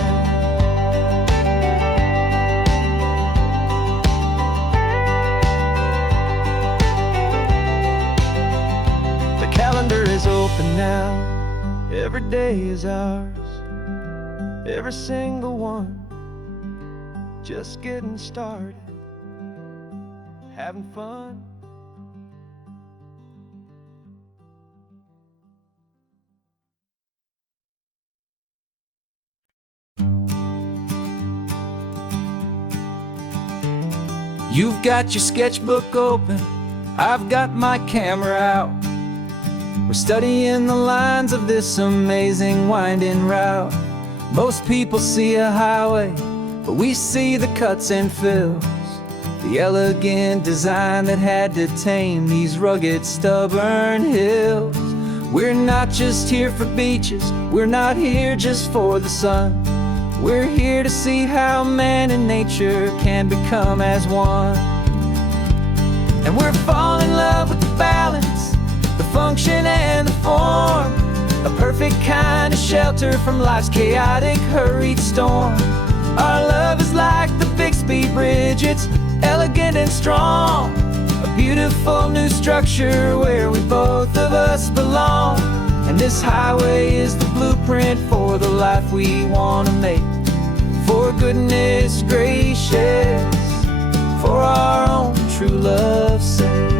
The calendar is open now, every day is ours, every single one, just getting started, having fun. You've got your sketchbook open, I've got my camera out. We're studying the lines of this amazing winding route. Most people see a highway, but we see the cuts and fills, the elegant design that had to tame these rugged, stubborn hills. We're not just here for beaches, we're not here just for the sun. We're here to see how man and nature can become as one. And we're falling in love with the balance, the function and the form, a perfect kind of shelter from life's chaotic, hurried storm. Our love is like the Bixby Bridge, it's elegant and strong, a beautiful new structure where we both of us belong. And this highway is the blueprint for the life we want to make, for goodness gracious, for our own true love's sake.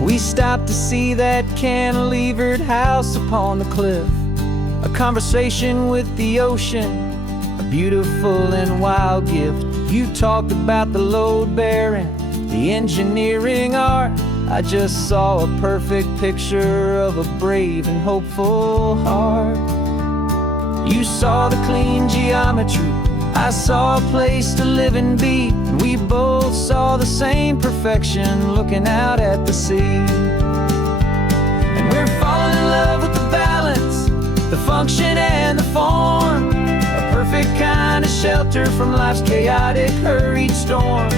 We stopped to see that cantilevered house upon the cliff, a conversation with the ocean, a beautiful and wild gift. You talked about the load bearing, the engineering art. I just saw a perfect picture of a brave and hopeful heart. You saw the clean geometry, I saw a place to live and be, and we both saw the same perfection looking out at the sea. And we're falling in love with the balance, the function and the form, a perfect kind of shelter from life's chaotic, hurried storm.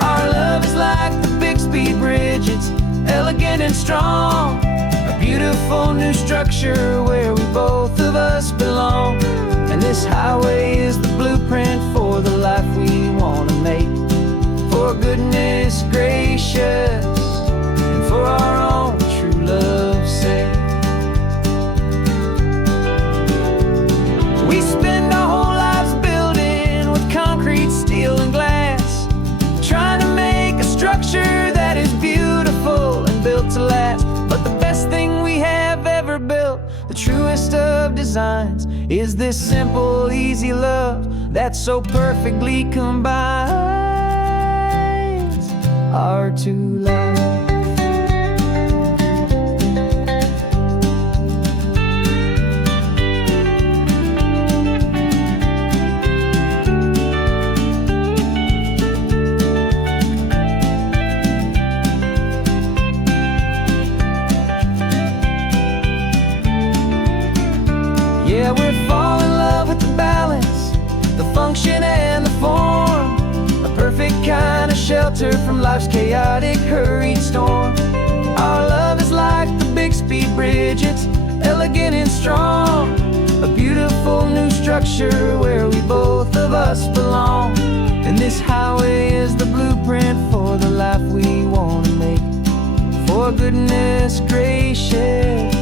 Our love is like the Bixby Bridge, it's elegant and strong, a beautiful new structure where we both of us belong. And this highway is the blueprint for the life we want to make, for goodness gracious, and for our own true love's sake. We spend our whole designs? Is this simple, easy love that so perfectly combines our two lives? Yeah, we're falling in love with the balance, the function and the form, a perfect kind of shelter from life's chaotic, hurried storm. Our love is like the Bixby Bridge, it's elegant and strong, a beautiful new structure where we both of us belong. And this highway is the blueprint for the life we want to make. For goodness gracious,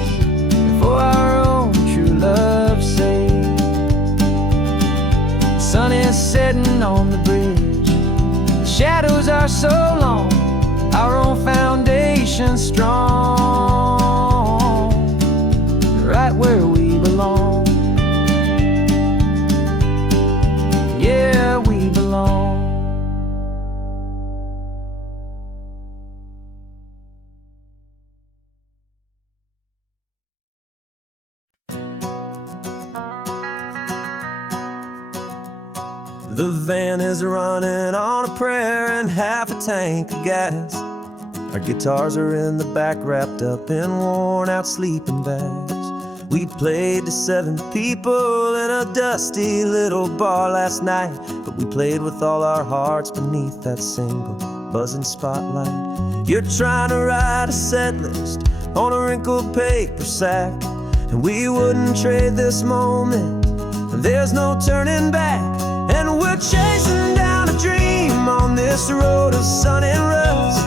for our own true love's sake. The sun is setting on the bridge, the shadows are so long, our own foundation strong, right where we belong. Yeah, we belong. The van is running on a prayer and half a tank of gas. Our guitars are in the back, wrapped up in worn-out sleeping bags. We played to 7 people in a dusty little bar last night, but we played with all our hearts beneath that single buzzing spotlight. You're trying to write a set list on a wrinkled paper sack, and we wouldn't trade this moment, and there's no turning back. And we're chasing down a dream on this road of sun and rust,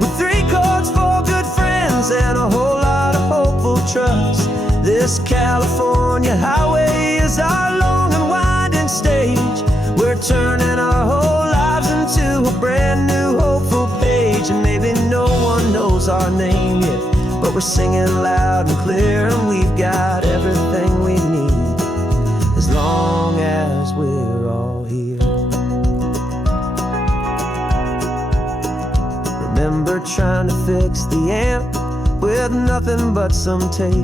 with 3 chords, 4 good friends, and a whole lot of hopeful trust. This California highway is our long and winding stage. We're turning our whole lives into a brand new hopeful page. And maybe no one knows our name yet, but we're singing loud and clear, and we've got everything we need, as long as we're all here. Remember trying to fix the amp with nothing but some tape,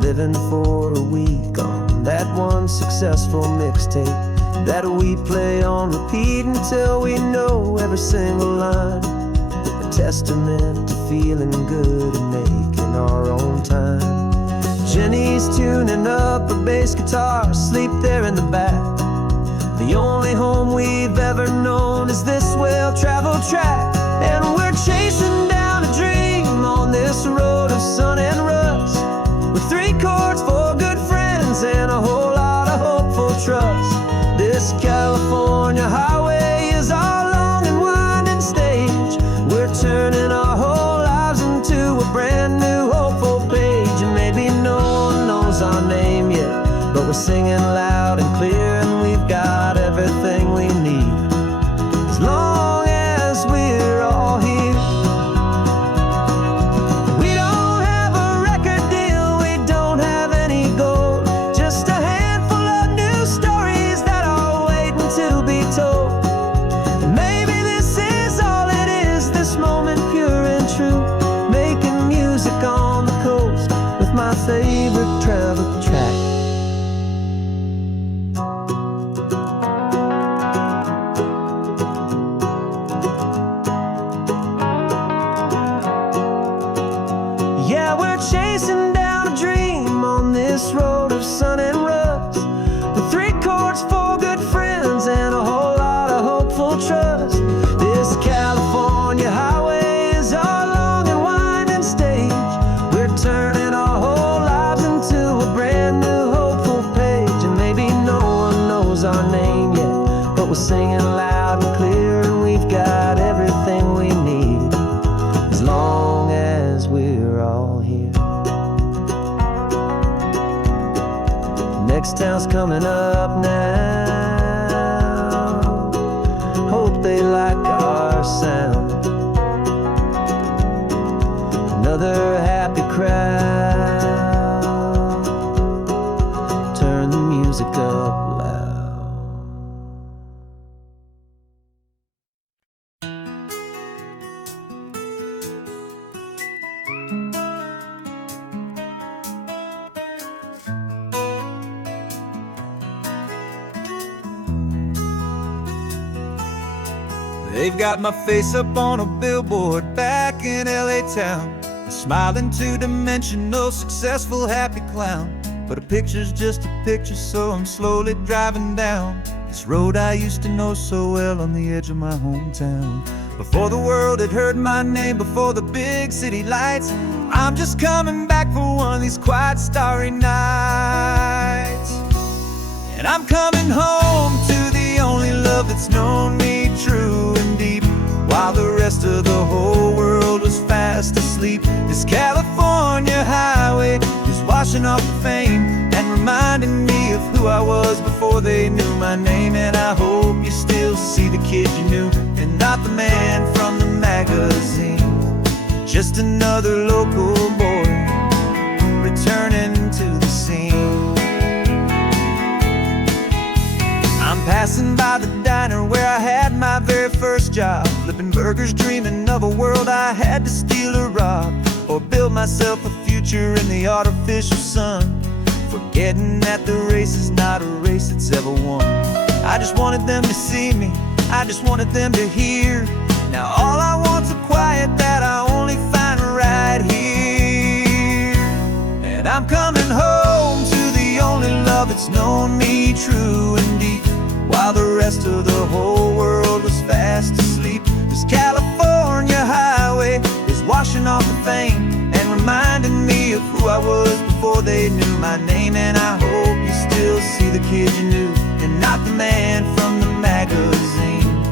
living for a week on that one successful mixtape that we play on repeat until we know every single line. A testament to feeling good and making our own time. Jenny's tuning up her bass guitar, asleep there in the back. The only home we've ever known is this well-traveled track. And we're chasing down a dream on this road of sun and rust, with 3 chords, 4 good friends, and a whole lot of hopeful trust. This California highway is our long and winding stage. We're turning our whole lives into a brand new hopeful page. And maybe no one knows our name yet, but we're singing loud and clear, and we've got everything we need, as long as we're all here. We don't have a record deal, we don't have any gold, just a handful of new stories that are waiting to be told. And maybe this is all it is, this moment pure and true, making music on the coast with my favorite travel track. Yeah, we're chasing down a dream on this road of sun and rust, with 3 chords, 4 good friends, and a whole lot of hopeful trust. This California highway is our long and winding stage. We're turning our whole lives into a brand new hopeful page. And maybe no one knows our name yet, but we're singing loud and clear, and we've got everything we need, as long as we're all here. Next town's coming up now, hope they like our sound. Another happy crowd, They've got my face up on a billboard back in LA town, a smiling two-dimensional, successful, happy clown. But a picture's just a picture, so I'm slowly driving down this road I used to know so well on the edge of my hometown. Before the world had heard my name, before the big city lights, I'm just coming back for one of these quiet, starry nights. And I'm coming home to the only love that's known me true and deep, while the rest of the whole world was fast asleep. This California highway is washing off the fame and reminding me of who I was before they knew my name. And I hope you still see the kid you knew, and not the man from the magazine. Just another local boy returning to the scene. I'm passing by the diner where I had my very first job, flipping burgers, dreaming of a world I had to steal or rob, or build myself a future in the artificial sun, forgetting that the race is not a race that's ever won. I just wanted them to see me, I just wanted them to hear. Now all I want's a quiet that I only find right here. And I'm coming home to the only love that's known me true and deep, while the rest of the whole world was fast asleep. This California highway is washing off the fame and reminding me of who I was before they knew my name. And I hope you still see the kid you knew, and not the man from the magazine.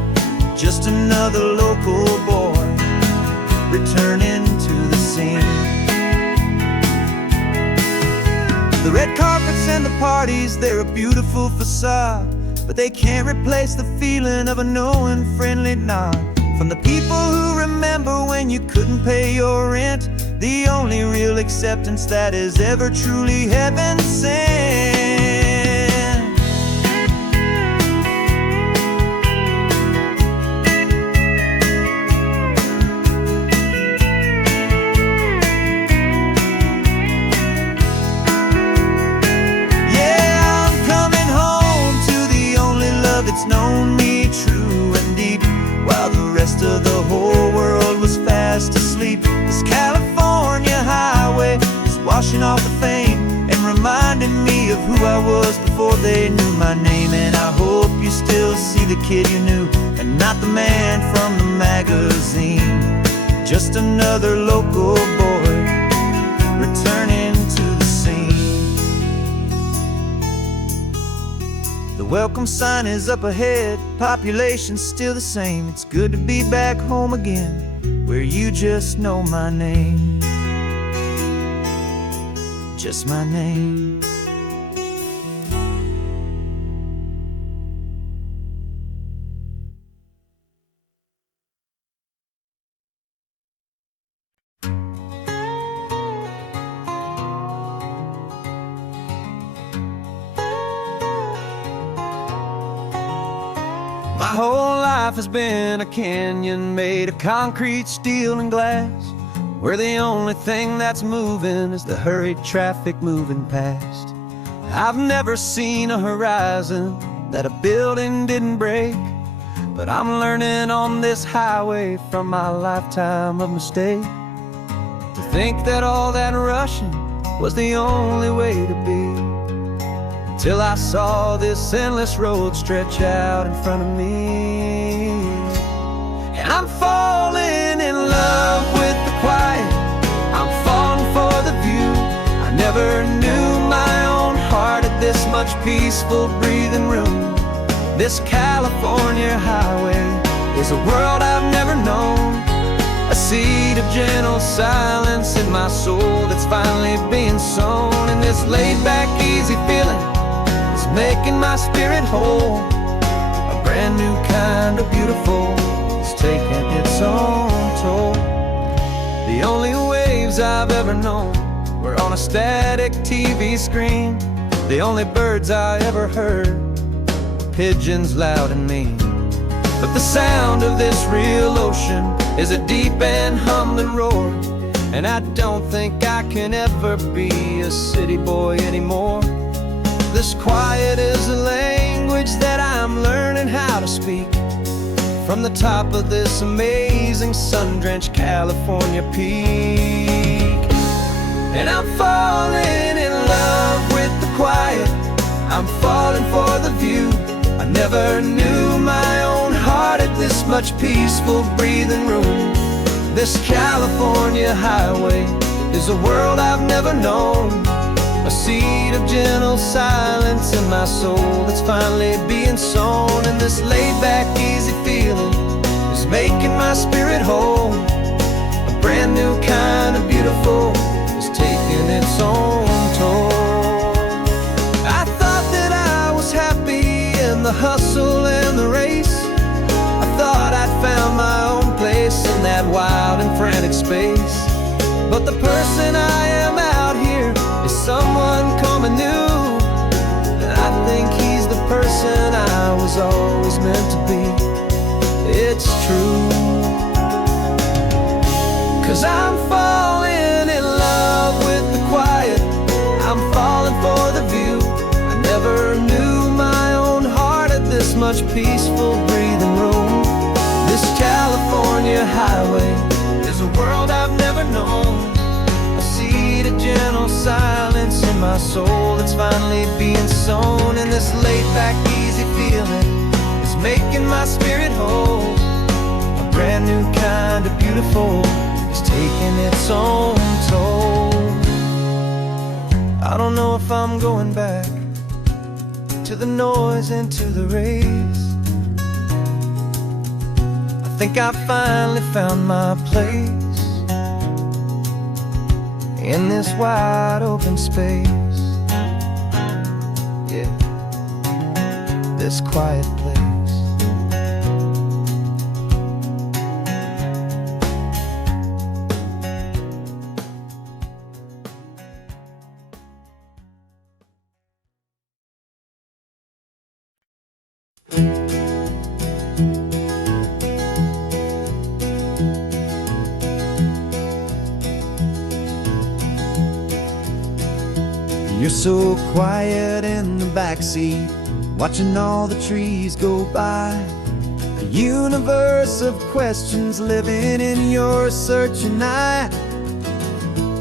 Just another local boy returning to the scene. The red carpets and the parties, they're a beautiful facade, but they can't replace the feeling of a knowing, friendly nod from the people who remember when you couldn't pay your rent. The only real acceptance that is ever truly heaven sent. Yeah, I'm coming home to the only love that's known me true and deep, while the rest of the whole world was fast asleep. This California highway is washing off the fame and reminding me of who I was before they knew my name. And I hope you still see the kid you knew, and not the man from the magazine. Just another local boy returning to the scene. The welcome sign is up ahead, population's still the same. It's good to be back home again, where you just know my name. Just my name. My whole life has been a canyon made of concrete, steel, and glass, where the only thing that's moving is the hurried traffic moving past. I've never seen a horizon that a building didn't break, but I'm learning on this highway from my lifetime of mistakes to think that all that rushing was the only way to be, till I saw this endless road stretch out in front of me. And I'm falling in love with the quiet, I'm falling for the view. I never knew my own heart had this much peaceful breathing room. This California highway is a world I've never known, a seed of gentle silence in my soul that's finally being sown. And this laid-back, easy feeling is making my spirit whole. A brand new kind of beautiful is taking its own toll. The only waves I've ever known were on a static TV screen. The only birds I ever heard were pigeons loud and mean. But the sound of this real ocean is a deep and humbling roar, and I don't think I can ever be a city boy anymore. This quiet is a language that I'm learning how to speak, from the top of this amazing sun-drenched California peak. And I'm falling in love with the quiet, I'm falling for the view. I never knew my own heart had this much peaceful breathing room. This California highway is a world I've never known, a seed of gentle silence in my soul that's finally being sown. And this laid-back, easy feeling is making my spirit whole. A brand new kind of beautiful is taking its own toll. I thought that I was happy in the hustle and the race. I thought I'd found my own place in that wild and frantic space. But the person I am out here is someone coming new, and I think he's the person I was always meant to be. It's true, 'cause I'm falling in love with the quiet, I'm falling for the view. I never knew my own heart had this much peaceful breathing room. This California highway is a world I've never known, a seed of gentle silence in my soul that's finally being sown. And this laid-back, easy feeling is making my spirit whole. A brand new kind of beautiful is taking its own toll. I don't know if I'm going back to the noise and to the race. I think I finally found my place in this wide open space. Yeah, this quiet place. You're so quiet in the backseat, watching all the trees go by. A universe of questions living in your searching eye.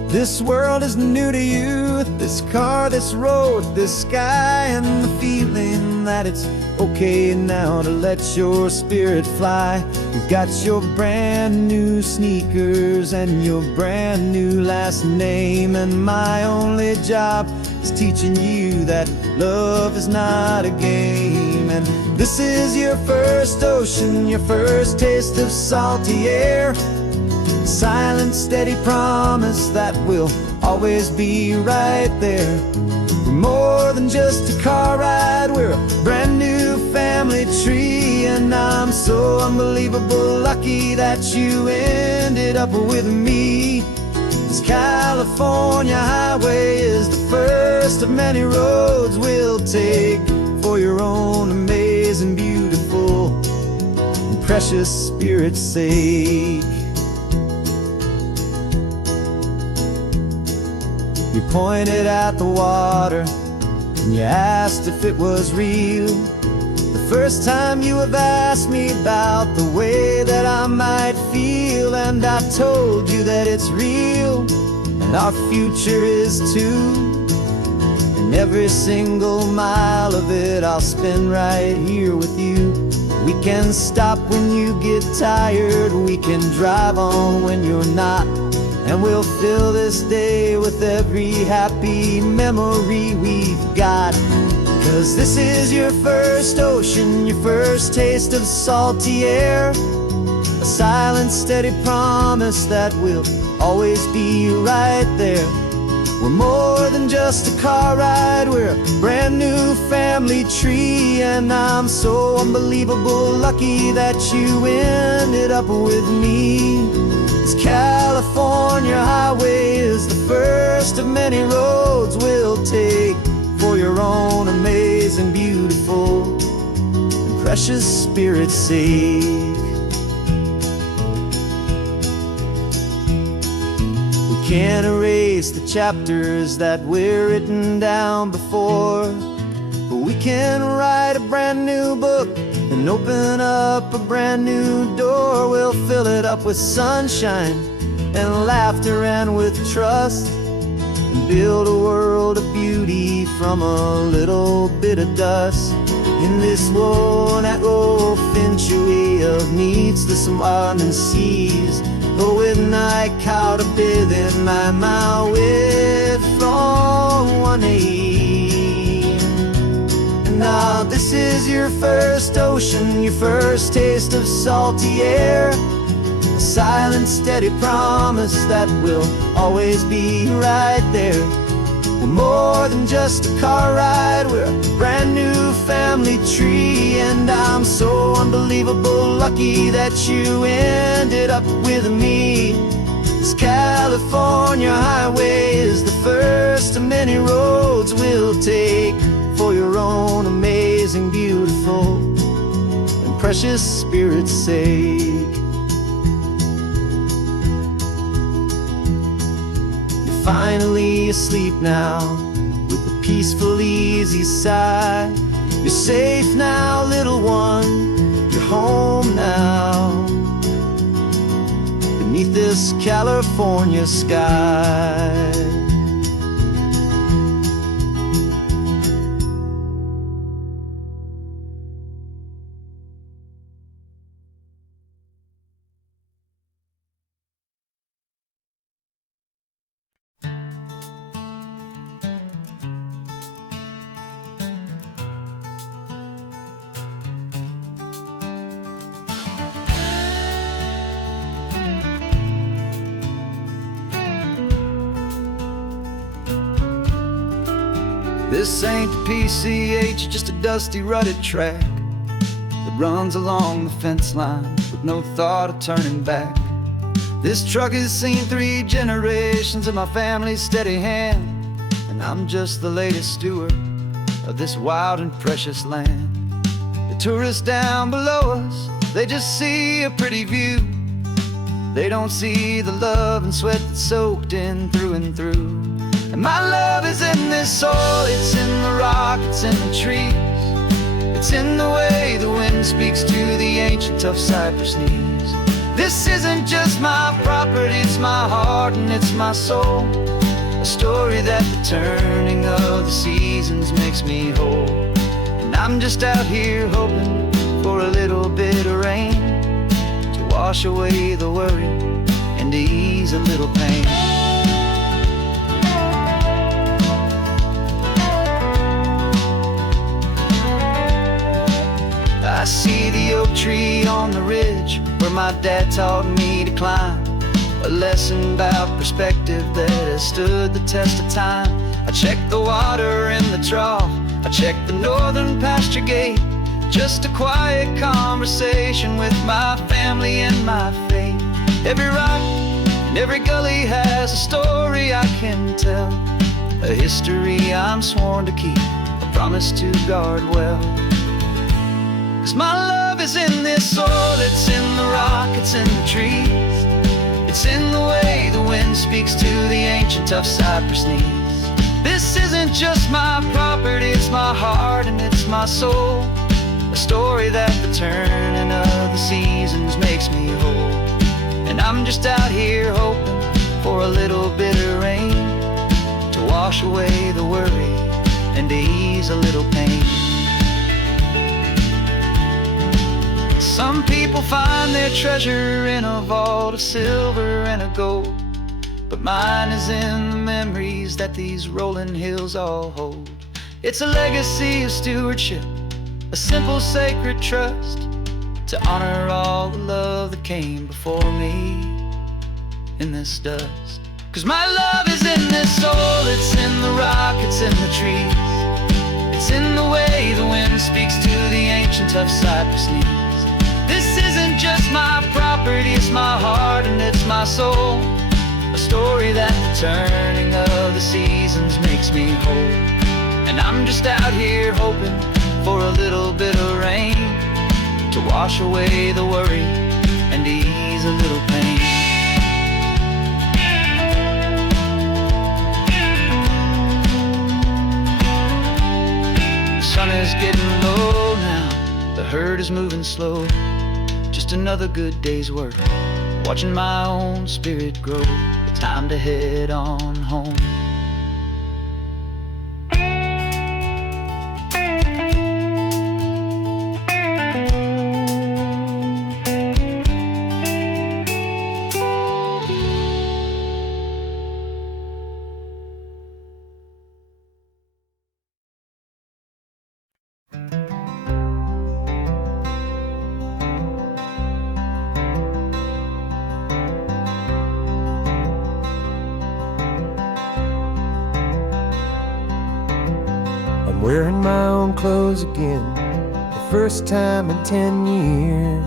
This world is new to you, this car, this road, this sky, and the feeling that it's okay now to let your spirit fly. You've got your brand new sneakers and your brand new last name, and my only job is teaching you that love is not a game. And this is your first ocean, your first taste of salty air, silent, steady promise that we'll always be right there. We're more than just a car ride, we're a brand new family tree. And I'm so unbelievable lucky that you ended up with me. This California highway is the first of many roads we'll take for your own amazing, beautiful, and precious spirit's sake. You pointed at the water and you asked if it was real. The first time you have asked me about the way that I might feel, and I told you that it's real and our future is too. And every single mile of it I'll spend right here with you. We can stop when you get tired, we can drive on when you're not, and we'll fill this day with every happy memory we've got. 'Cause this is your first ocean, your first taste of salty air, a silent, steady promise that we'll always be right there. We're more than just a car ride, we're a brand new family tree. And I'm so unbelievable lucky that you ended up with me. This California highway is the first of many roads we'll take for your own amazing, beautiful, and precious spirit's sake. We can't erase the chapters that we're written down before, but we can write a brand new book and and open up a brand new door. We'll fill it up with sunshine and laughter and with trust, and build a world of beauty from a little bit of dust. In this world that finchuí of needs to some and seas, but with night caught a bit in my way from one knee. Now this is your first ocean, your first taste of salty air, a silent steady promise that we'll always be right there. We're more than just a car ride, we're a brand new family tree. And I'm so unbelievable lucky that you ended up with me. This California highway is the first of many roads we'll take for your own amazing, beautiful, and precious spirit's sake. Finally asleep now, with a peaceful, easy sigh. You're safe now, little one, you're home now, beneath this California sky. This ain't the PCH, just a dusty, rutted track that runs along the fence line with no thought of turning back. This truck has seen 3 generations of my family's steady hand, and I'm just the latest steward of this wild and precious land. The tourists down below us, they just see a pretty view. They don't see the love and sweat that's soaked in through and through. And my love is in this soil, it's in the rock, it's in the trees. It's in the way the wind speaks to the ancient tough cypress knees. This isn't just my property, it's my heart and it's my soul. A story that the turning of the seasons makes me whole. And I'm just out here hoping for a little bit of rain to wash away the worry and to ease a little pain. I see the oak tree on the ridge where my dad taught me to climb, a lesson about perspective that has stood the test of time. I check the water in the trough, I check the northern pasture gate, just a quiet conversation with my family and my faith. Every rock and every gully has a story I can tell, a history I'm sworn to keep, a promise to guard well. 'Cause my love is in this soil, it's in the rock, it's in the trees. It's in the way the wind speaks to the ancient tough cypress knees. This isn't just my property, it's my heart and it's my soul. A story that the turning of the seasons makes me whole. And I'm just out here hoping for a little bit of rain to wash away the worry and to ease a little pain. Some people find their treasure in a vault of silver and of gold, but mine is in the memories that these rolling hills all hold. It's a legacy of stewardship, a simple sacred trust, to honor all the love that came before me in this dust. 'Cause my love is in this soil, it's in the rock, it's in the trees. It's in the way the wind speaks to the ancient tough cypress knees. This isn't just my property, it's my heart and it's my soul. A story that the turning of the seasons makes me whole. And I'm just out here hoping for a little bit of rain to wash away the worry and ease a little pain. The sun is getting low now, the herd is moving slow, just another good day's work, watching my own spirit grow. Time to head on home. Wearing my own clothes again, the first time in 10 years.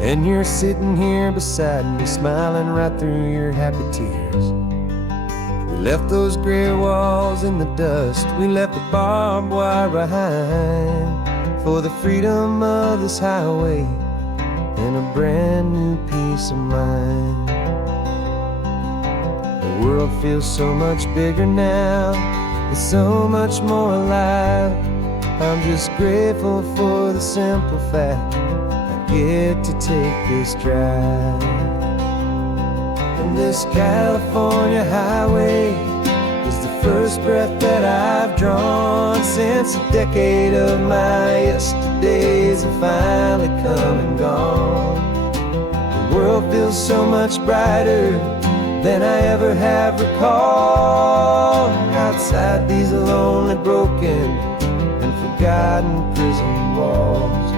And you're sitting here beside me, smiling right through your happy tears. We left those gray walls in the dust, we left the barbed wire behind, for the freedom of this highway and a brand new peace of mind. The world feels so much bigger now, it's so much more alive. I'm just grateful for the simple fact I get to take this drive. And this California highway is the first breath that I've drawn since a decade of my yesterdays have finally come and gone. The world feels so much brighter than I ever have recalled. Outside these lonely, broken, and forgotten prison walls.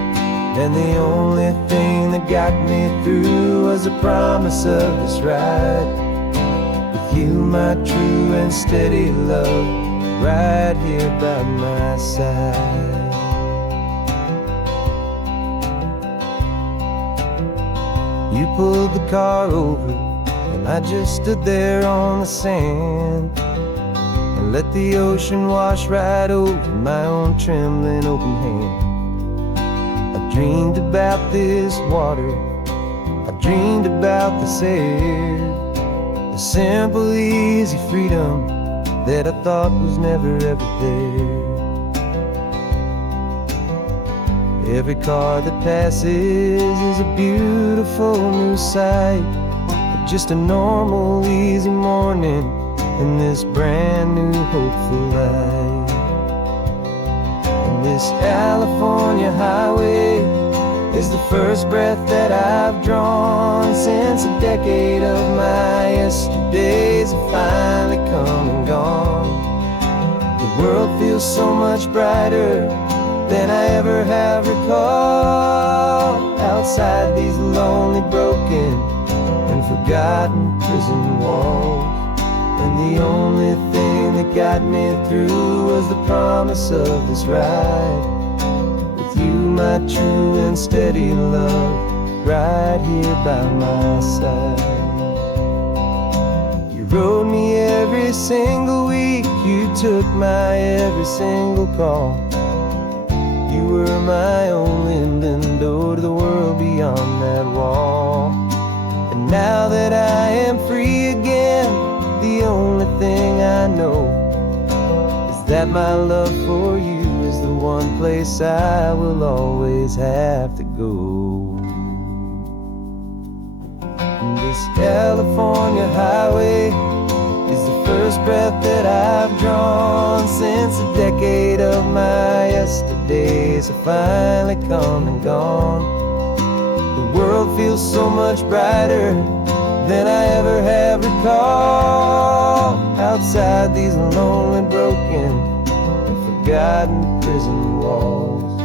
And the only thing that got me through was the promise of this ride with you, my true and steady love, right here by my side. You pulled the car over, and I just stood there on the sand and let the ocean wash right over my own trembling open hand. I dreamed about this water, I dreamed about this air, the simple easy freedom that I thought was never ever there. Every car that passes is a beautiful new sight, just a normal easy morning in this brand new hopeful life. And this California highway is the first breath that I've drawn since a decade of my yesterdays have finally come and gone. The world feels so much brighter than I ever have recalled. Outside these lonely, broken, and forgotten prison walls. And the only thing that got me through was the promise of this ride with you, my true and steady love, right here by my side. You rode me every single week, you took my every single call. You were my only window to the world beyond that wall. And now that I am free again, the only thing I know is that my love for you is the one place I will always have to go. And this California highway is the first breath that I've drawn since a decade of my yesterdays have finally come and gone. The world feels so much brighter than I ever have recalled. Outside these lonely, broken, and forgotten prison walls.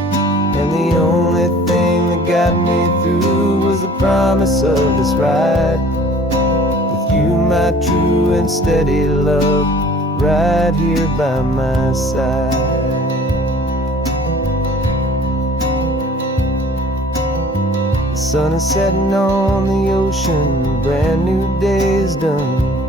And the only thing that got me through was the promise of this ride with you, my true and steady love, right here by my side. The sun is setting on the ocean, a brand new day is done.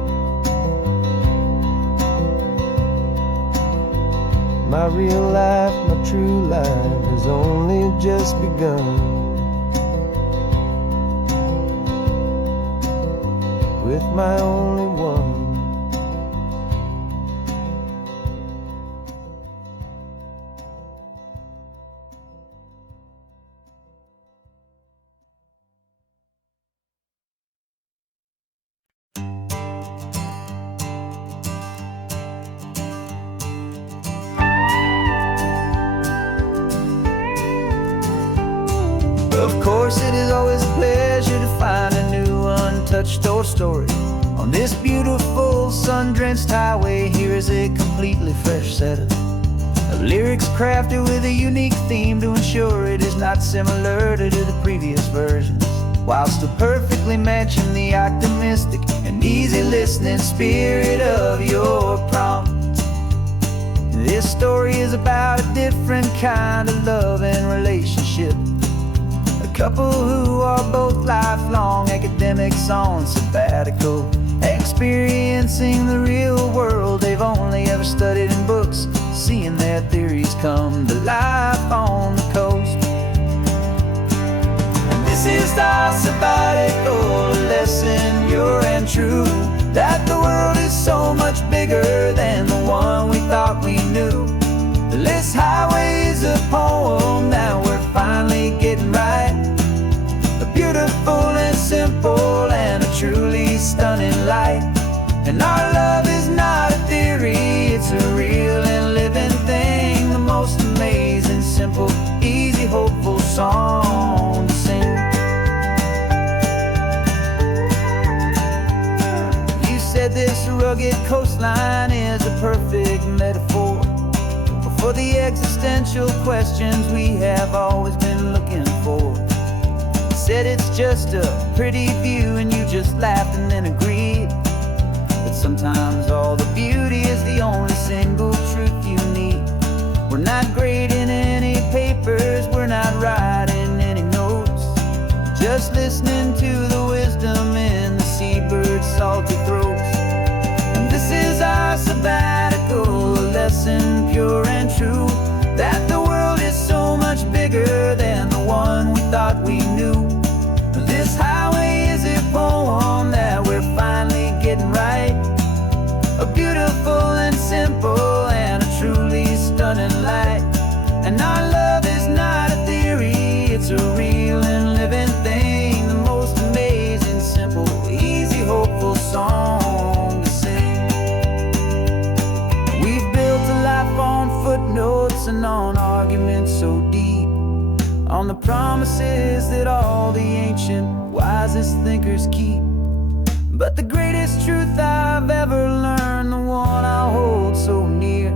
My real life, my true life has only just begun. With my only one. Of course, it is always a pleasure to find a new untouched old story. On this beautiful sun-drenched highway, here is a completely fresh set of lyrics crafted with a unique theme to ensure it is not similar to the previous versions, while still perfectly matching the optimistic and easy listening spirit of your prompt. This story is about a different kind of love and relationship. A couple who are both lifelong academics on sabbatical, experiencing the real world they've only ever studied in books, seeing their theories come to life on the coast. And this is our sabbatical lesson, pure and true, that the world is so much bigger than the one we thought we knew. This highway is a poem that we're finally getting right. A beautiful and simple and a truly stunning light. And our love is not a theory, it's a real and living thing. The most amazing, simple, easy, hopeful song to sing. You said this rugged coastline is a perfect metaphor for the existential questions we have always been looking for. Said it's just a pretty view and you just laughed and then agreed. But sometimes all the beauty is the only single truth you need. We're not grading any papers, we're not writing any notes, just listening to the wisdom in the seabird's salty throats. And this is our sabbatical lesson, pure and true, that the world is so much bigger than the one we thought we knew. This highway is a poem that we're finally getting right. A beautiful and simple and a truly stunning light. And our love is not a theory, it's a real and living thing. The most amazing, simple, easy, hopeful song to sing. We've built a life on footnotes and on arguments so deep, on the promises that all the ancient, wisest thinkers keep. But the greatest truth I've ever learned, the one I hold so near,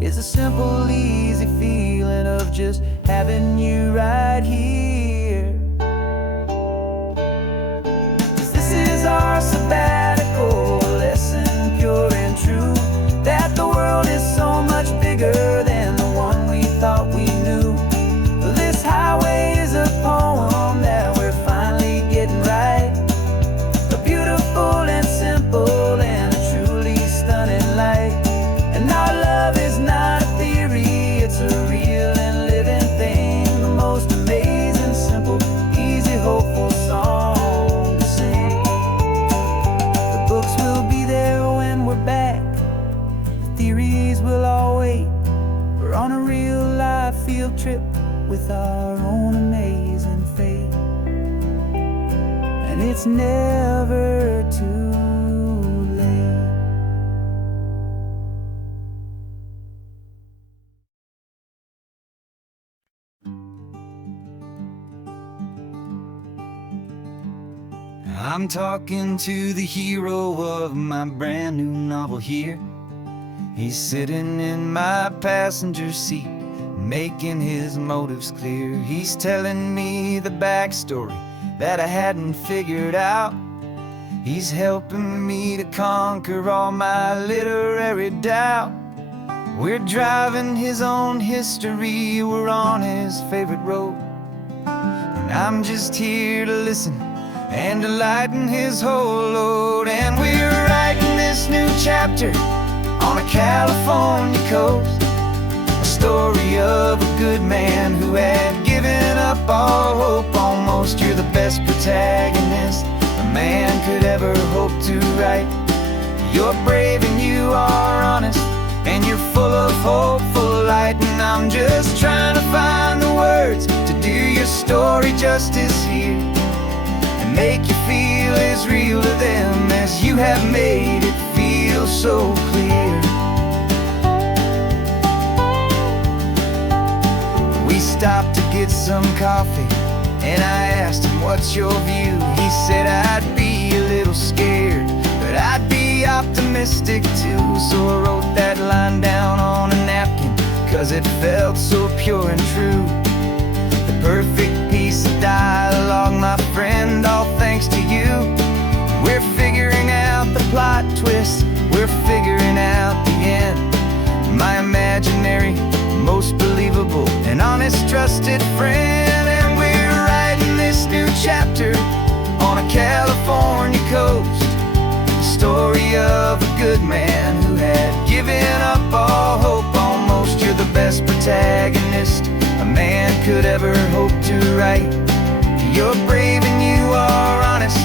is a simple, easy feeling of just having you right here. 'Cause this is our sabbatical lesson, pure and true, that the world is so much bigger than the one we thought we knew. This highway is a poem that we're finally getting right. A beautiful and simple and a truly stunning light. And our love is not a theory, it's a real and living thing. The most amazing, simple, easy, hopeful song to sing. The books will be there when we're back, the theories will all wait. We're on a real life field trip with our own amazing fate. And it's never too late. I'm talking to the hero of my brand new novel here. He's sitting in my passenger seat, making his motives clear. He's telling me the backstory that I hadn't figured out. He's helping me to conquer all my literary doubt. We're driving his own history, we're on his favorite road, and I'm just here to listen and to lighten his whole load. And we're writing this new chapter on a California coast, a story of a good man who had given up all hope almost. You're the best protagonist a man could ever hope to write. You're brave and you are honest, and you're full of hopeful light. And I'm just trying to find the words to do your story justice here, and make you feel as real to them as you have made it feel so clear. We stopped to get some coffee And I asked him, what's your view? He said, I'd be a little scared, but I'd be optimistic too. So I wrote that line down on a napkin, 'cause it felt so pure and true. The perfect piece of dialogue, my friend, all thanks to you. We're figuring out the plot twist, we're figuring out the end. My imaginary, most believable and honest trusted friend. And we're writing this new chapter on a California coast, the story of a good man who had given up all hope almost. You're the best protagonist a man could ever hope to write. You're brave and you are honest,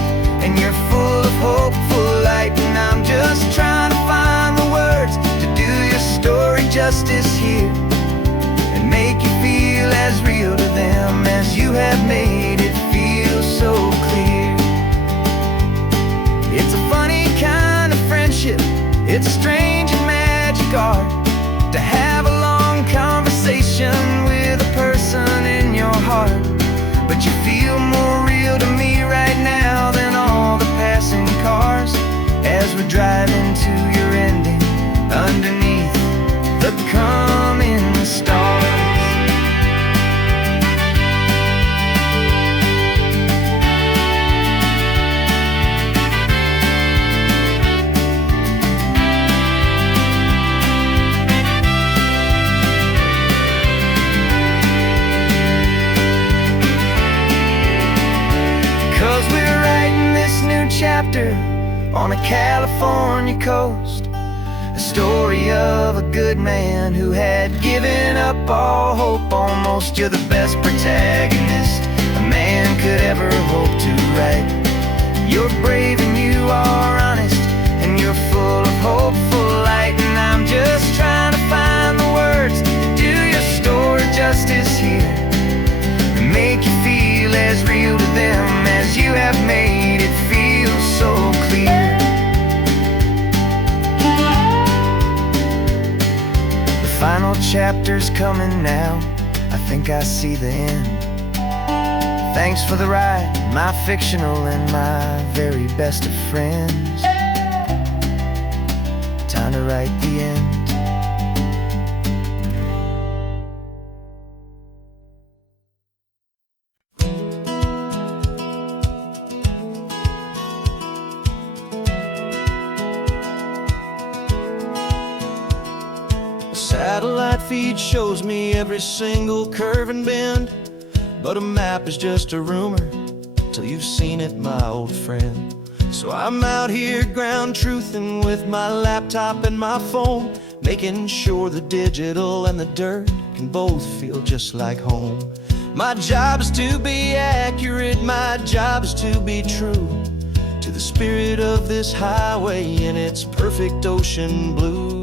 and you're full of hopeful light. And I'm just trying to find the words to do your story justice here, and make you feel as real to them as you have made it feel so clear. It's a funny kind of friendship, it's a strange and magic art to have a long conversation with a person in your heart. But you feel more real to me right now than all the passing cars, as we're driving to your ending underneath the coming stars. 'Cause we're writing this new chapter on a California coast, a story of a good man who had given up all hope almost. You're the best protagonist a man could ever hope to write. You're brave and you are honest, and you're full of hopeful light. And I'm just trying to find the words to do your story justice here, and make you feel as real to them as you have made it feel so clear. The final chapter's coming now, I think I see the end. Thanks for the ride, my fictional and my very best of friends. Time to write the end. Satellite feed shows me every single curve and bend, but a map is just a rumor till you've seen it, my old friend. So I'm out here ground truthing with my laptop and my phone, making sure the digital and the dirt can both feel just like home. My job is to be accurate, my job is to be true to the spirit of this highway in its perfect ocean blue.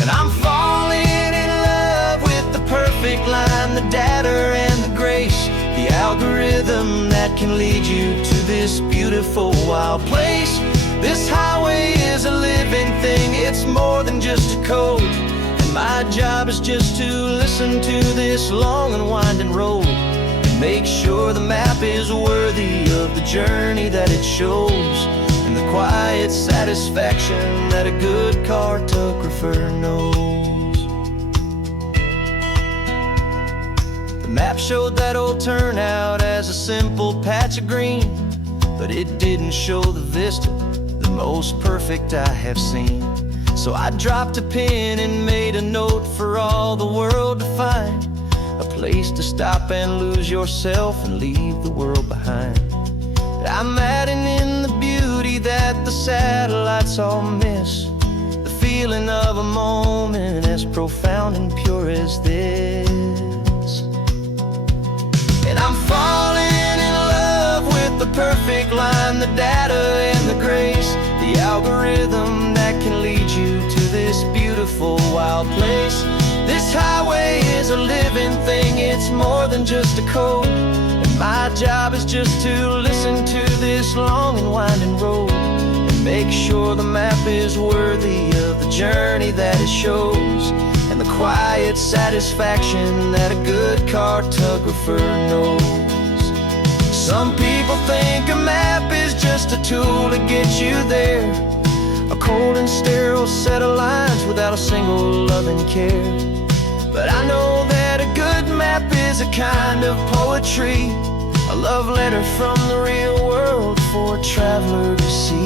And I'm falling in love with the perfect line, the data and the grace, the algorithm that can lead you to this beautiful wild place. This highway is a living thing, it's more than just a code. And my job is just to listen to this long and winding road, and make sure the map is worthy of the journey that it shows, and the quiet satisfaction that a good cartographer knows. The map showed that old turnout as a simple patch of green, but it didn't show the vista, the most perfect I have seen. So I dropped a pin and made a note for all the world to find, a place to stop and lose yourself and leave the world behind. I'm adding in the beauty that the satellites all miss, the feeling of a moment as profound and pure as this. And I'm falling in love with the perfect line, the data and the grace, the algorithm that can lead you to this beautiful wild place. This highway is a living thing, it's more than just a code. My job is just to listen to this long and winding road, and make sure the map is worthy of the journey that it shows, and the quiet satisfaction that a good cartographer knows. Some people think a map is just a tool to get you there, a cold and sterile set of lines without a single loving care. But I know that a good map is a kind of poetry, a love letter from the real world for a traveler to see.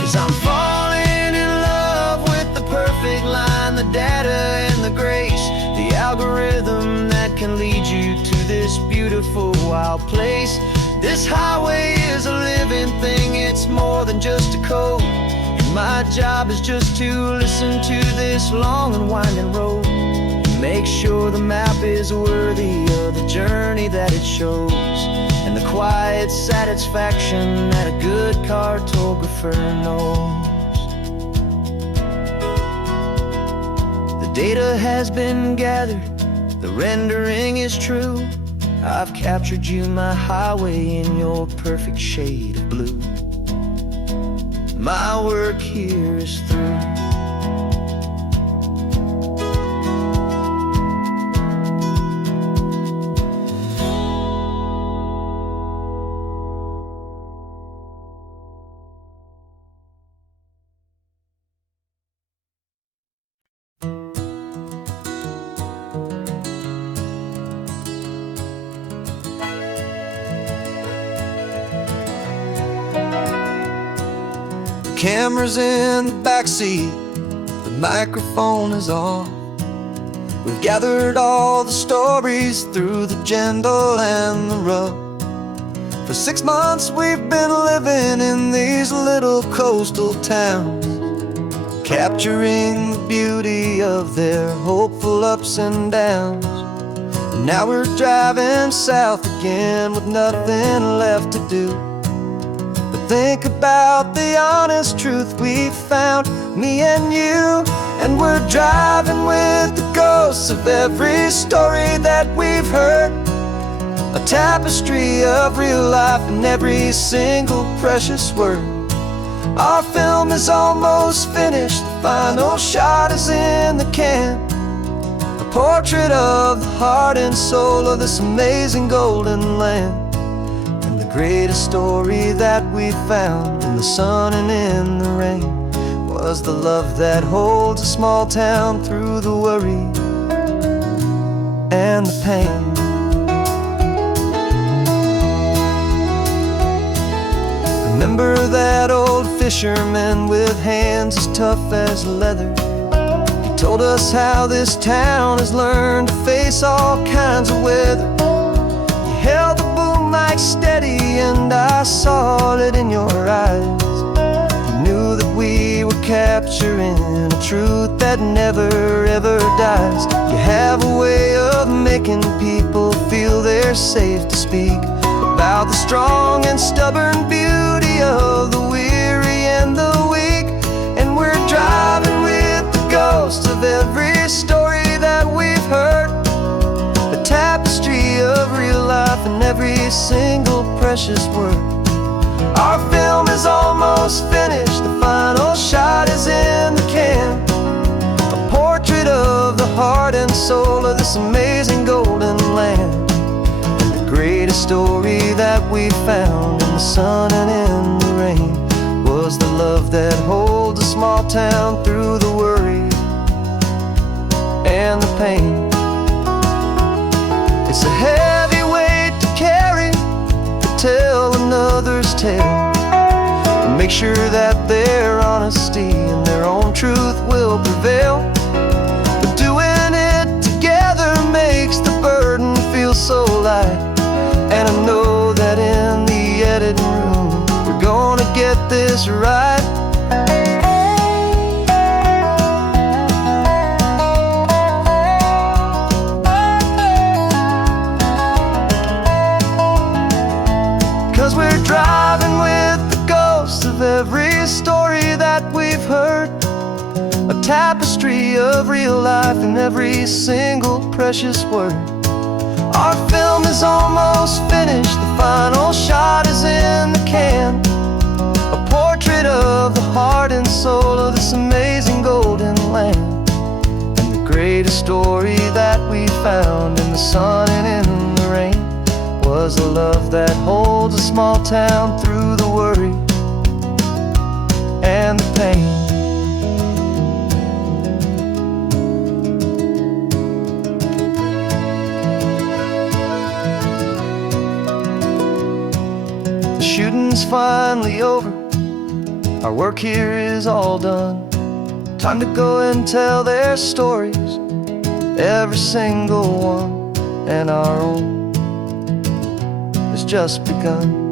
'Cause I'm falling in love with the perfect line, the data and the grace, the algorithm that can lead you to this beautiful wild place. This highway is a living thing, it's more than just a code. And my job is just to listen to this long and winding road, and make sure the map is worthy of the journey that it shows, and the quiet satisfaction that a good cartographer knows. The data has been gathered, the rendering is true. I've captured you, my highway, in your perfect shade of blue. My work here is through. Camera's in the backseat, the microphone is on. We've gathered all the stories through the gentle and the rough. For 6 months we've been living in these little coastal towns, capturing the beauty of their hopeful ups and downs. And now we're driving south again with nothing left to do. Think about the honest truth we found, me and you. And we're driving with the ghosts of every story that we've heard, a tapestry of real life in every single precious word. Our film is almost finished, the final shot is in the can, a portrait of the heart and soul of this amazing golden land. Greatest story that we found in the sun and in the rain was the love that holds a small town through the worry and the pain. Remember that old fisherman with hands as tough as leather? He told us how this town has learned to face all kinds of weather. He held the mic steady and I saw it in your eyes. You knew that we were capturing a truth that never ever dies. You have a way of making people feel they're safe to speak about the strong and stubborn beauty of the weary and the weak. And we're driving with the ghosts of every story that we've heard, a tapestry of real life in every single precious word. Our film is almost finished, the final shot is in the can, a portrait of the heart and soul of this amazing golden land. And the greatest story that we found in the sun and in the rain was the love that holds a small town through the worry and the pain. It's a heavy weight to carry, to tell another's tale, and make sure that their honesty and their own truth will prevail. But doing it together makes the burden feel so light. And I know that in the editing room we're gonna get this right. every story that we've heard, a tapestry of real life in every single precious word. Our film is almost finished, the final shot is in the can, a portrait of the heart and soul of this amazing golden land. And the greatest story that we found in the sun and in the rain was a love that holds a small town through the worry and the pain. The shooting's finally over, our work here is all done. Time to go and tell their stories, every single one, and our own has just begun.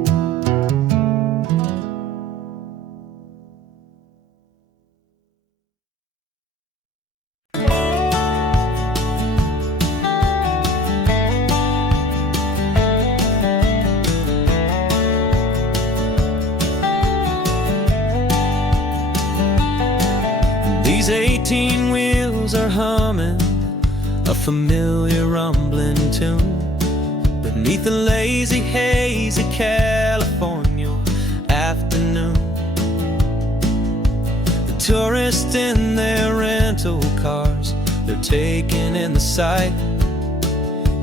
These 18 wheels are humming a familiar rumbling tune beneath the lazy, hazy California afternoon. The tourists in their rental cars, they're taking in the sight.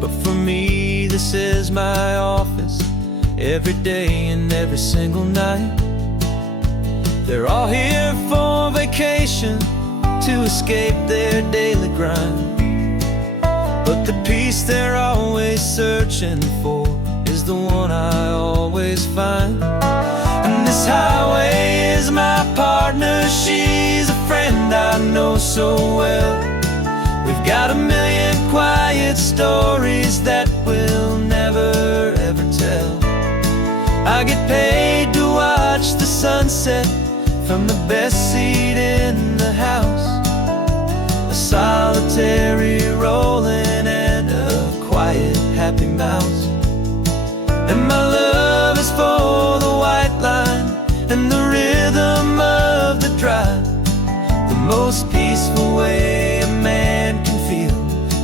But for me, this is my office, every day and every single night. They're all here for vacation, to escape their daily grind. But the peace they're always searching for is the one I always find. And this highway is my partner, she's a friend I know so well. We've got a million quiet stories that we'll never ever tell. I get paid to watch the sunset from the best seat in the house, a solitary rolling and a quiet happy mouse. And my love is for the white line and the rhythm of the drive, the most peaceful way a man can feel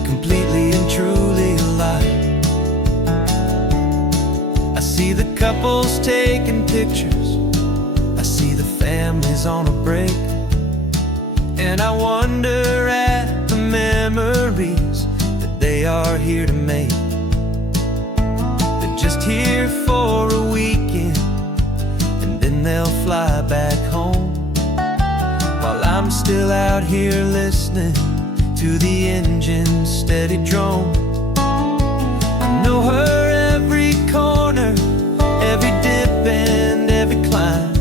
completely and truly alive. I see the couples taking pictures, I see the families on a break, and I wonder at the memories that they are here to make. They're just here for a weekend, and then they'll fly back home, while I'm still out here listening to the engine's steady drone. I know her every corner, every dip and every climb,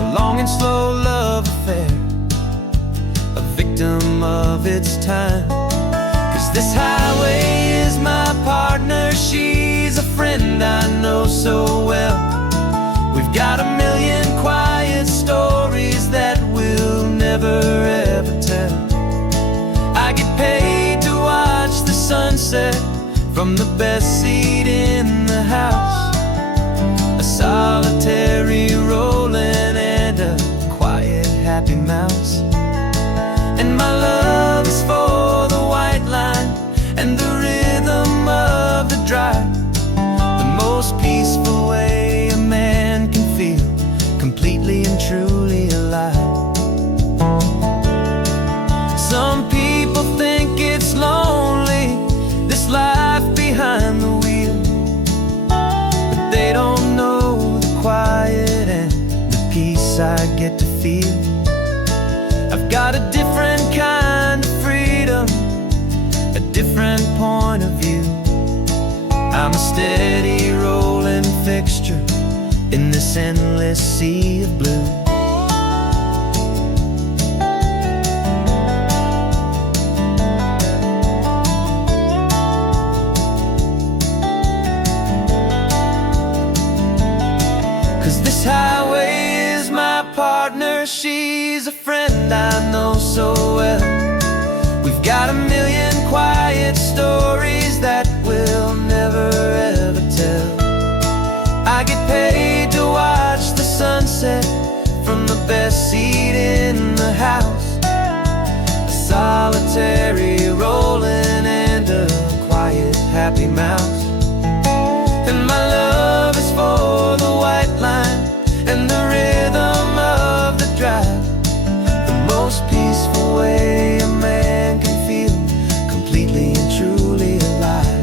a long and slow love affair, a victim of its time. 'Cause this highway is my partner, she's a friend I know so well. We've got a million quiet stories that we'll never ever tell. I get paid to watch the sunset from the best seat in the house, a solitary rolling and a quiet happy mouse. And my love is for the white line and the rhythm of the drive, the most peaceful way a man can feel completely and truly alive. Some people think it's lonely, this life behind the wheel, but they don't know the quiet and the peace I get to feel. I've got a different kind of freedom, a different point of view. I'm a steady rolling fixture in this endless sea of blue. 'Cause this highway is my partner, she's a friend I know so well. We've got a million quiet stories that we'll never ever tell. I get paid to watch the sunset seat in the house, a solitary rolling and a quiet, happy mouse. And my love is for the white line and the rhythm of the drive, the most peaceful way a man can feel completely and truly alive.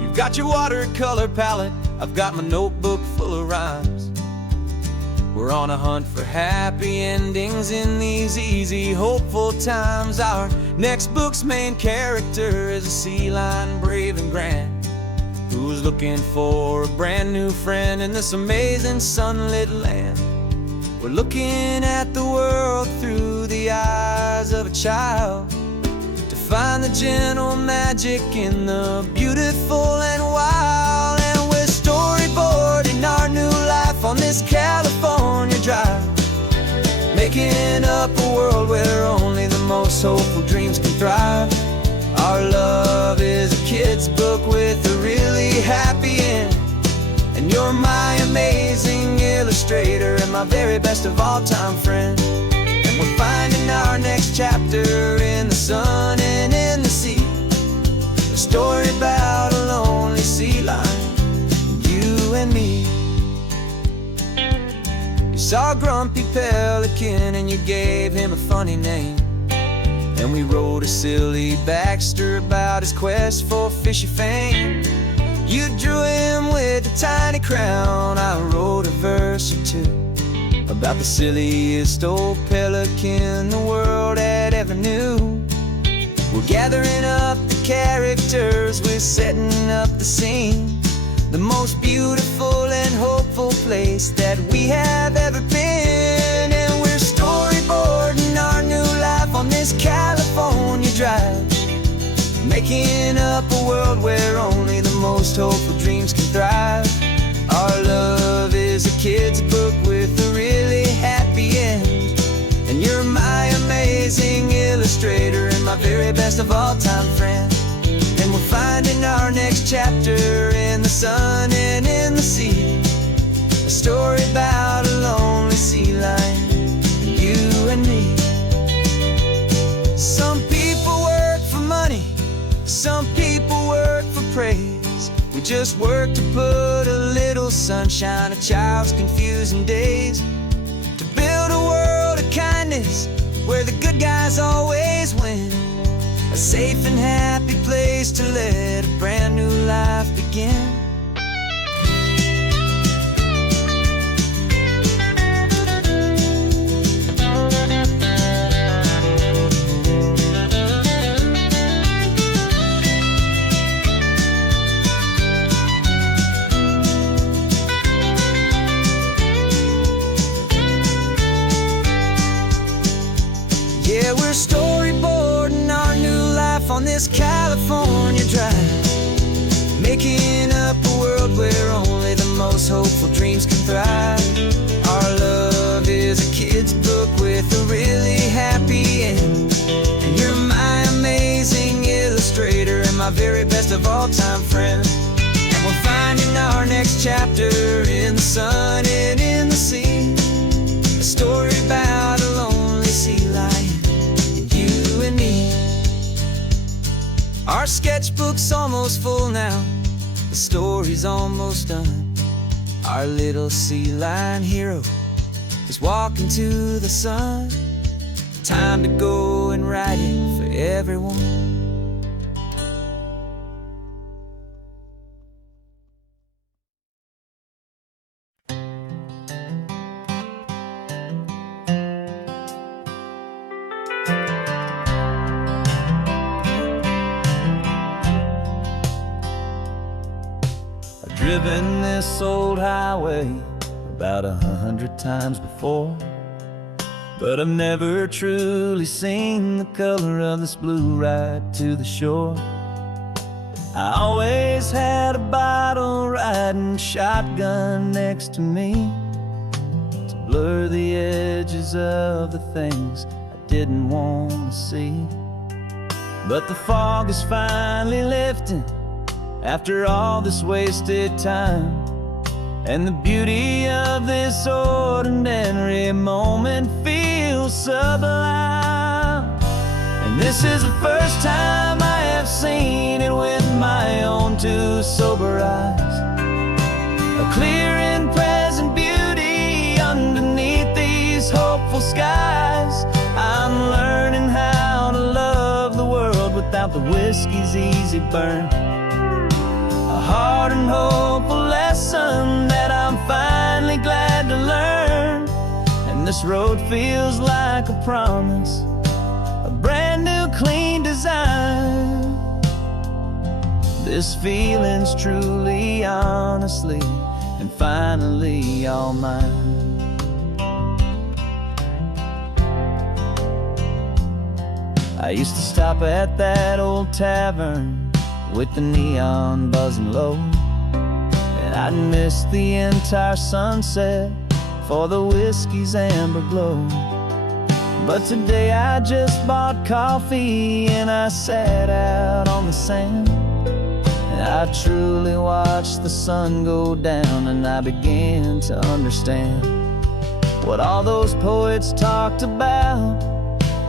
You've got your watercolor palette, I've got my notebook full of rhymes. We're on a hunt for happy endings in these easy, hopeful times. Our next book's main character is a sea lion, brave and grand, who's looking for a brand new friend in this amazing sunlit land. We're looking at the world through the eyes of a child, to find the gentle magic in the beautiful and wild. And we're storyboarding our new life on this California drive, making up a world where only the most hopeful dreams can thrive. Our love is a kid's book with a really happy end, and you're my amazing illustrator and my very best of all time friend. And we're finding our next chapter in the sun and in the sea, a story about a lonely sea lion, you and me. You saw a grumpy pelican and you gave him a funny name, and we wrote a silly Baxter about his quest for fishy fame. You drew him with a tiny crown, I wrote a verse or two about the silliest old pelican the world had ever knew. We're gathering up the characters, we're setting up the scene, the most beautiful and hopeful place that we have ever been. And we're storyboarding our new life on this California drive, making up a world where only the most hopeful dreams can thrive. Our love is a kid's book with a really happy end, and you're my amazing illustrator and my very best of all time friend. And we're finding our next chapter in the sun and in the sea, a story about a lonely sea lion, you and me. Some people work for money, some people work for praise. We just work to put a little sunshine in a child's confusing days, to build a world of kindness where the good guys always win, a safe and happy place to let a brand new life begin. Yeah, we're storyboarding our new life on this California drive, making up a world where only the most hopeful dreams can thrive. Our love is a kid's book with a really happy end, and you're my amazing illustrator and my very best of all time friend. And we're finding our next chapter in the sun and in the sea, a story about a lonely sea lion, you and me. Our sketchbook's almost full now, the story's almost done. Our little sea lion hero is walking to the sun. Time to go and write it for everyone. Driven this old highway about 100 times before, but I've never truly seen the color of this blue ride to the shore. I always had a bottle right riding shotgun next to me to blur the edges of the things I didn't want to see. But the fog is finally lifting after all this wasted time, and the beauty of this ordinary moment feels sublime. And this is the first time I have seen it with my own two sober eyes, a clear and present beauty underneath these hopeful skies. I'm learning how to love the world without the whiskey's easy burn, a hard and hopeful lesson that I'm finally glad to learn. And this road feels like a promise, a brand new clean design. This feeling's truly, honestly, and finally all mine. I used to stop at that old tavern with the neon buzzing low, and I'd miss the entire sunset for the whiskey's amber glow. But today I just bought coffee and I sat out on the sand, and I truly watched the sun go down, and I began to understand what all those poets talked about,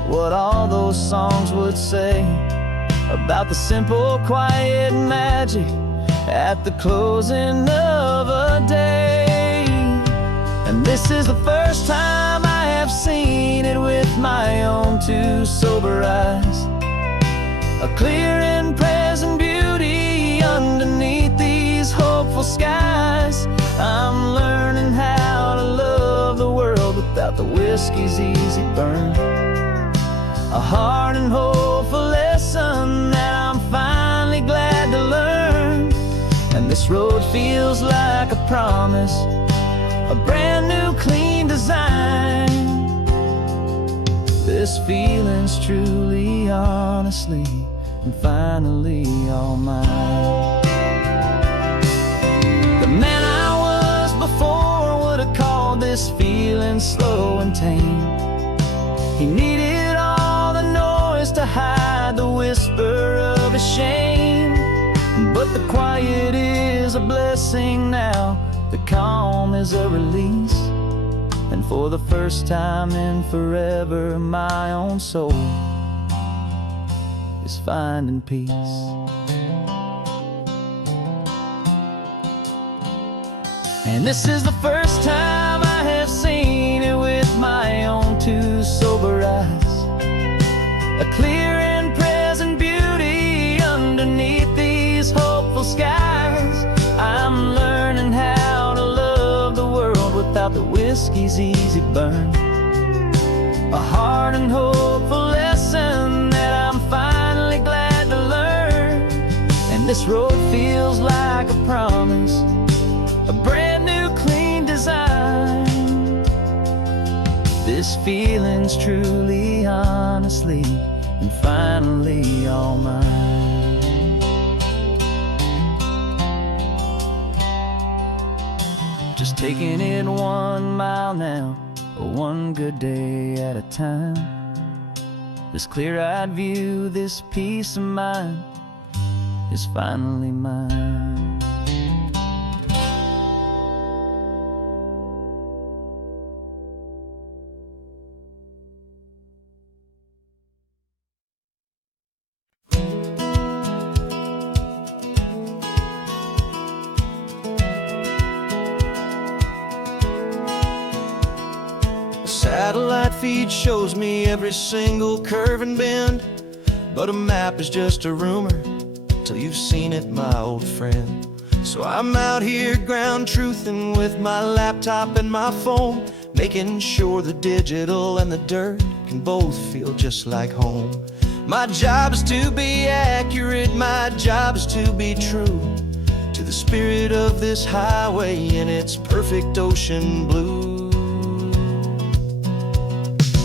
what all those songs would say about the simple, quiet magic at the closing of a day. And this is the first time I have seen it with my own two sober eyes, a clear and present beauty underneath these hopeful skies. I'm learning how to love the world without the whiskey's easy burn, a hard and hopeful lesson that I'm finally glad to learn. And this road feels like a promise, a brand new clean design. This feeling's truly, honestly, and finally all mine. The man I was before would have called this feeling slow and tame. He needed all the noise to hide the whisper of his shame. But the quiet is a blessing now, the calm is a release, and for the first time in forever my own soul is finding peace. And this is the first time I have seen it with my own two sober eyes, a clear and present beauty underneath these hopeful skies. I'm learning how to love the world without the whiskey's easy burn, a hard and hopeful lesson that I'm finally glad to learn. And this road feels like a promise, a brand new clean design. This feeling's truly, honestly, and finally all mine. Just taking it 1 mile now, one good day at a time. This clear-eyed view, this peace of mind is finally mine. Satellite feed shows me every single curve and bend, but a map is just a rumor till you've seen it, my old friend. So I'm out here ground truthing with my laptop and my phone, making sure the digital and the dirt can both feel just like home. My job is to be accurate, my job is to be true to the spirit of this highway in its perfect ocean blue.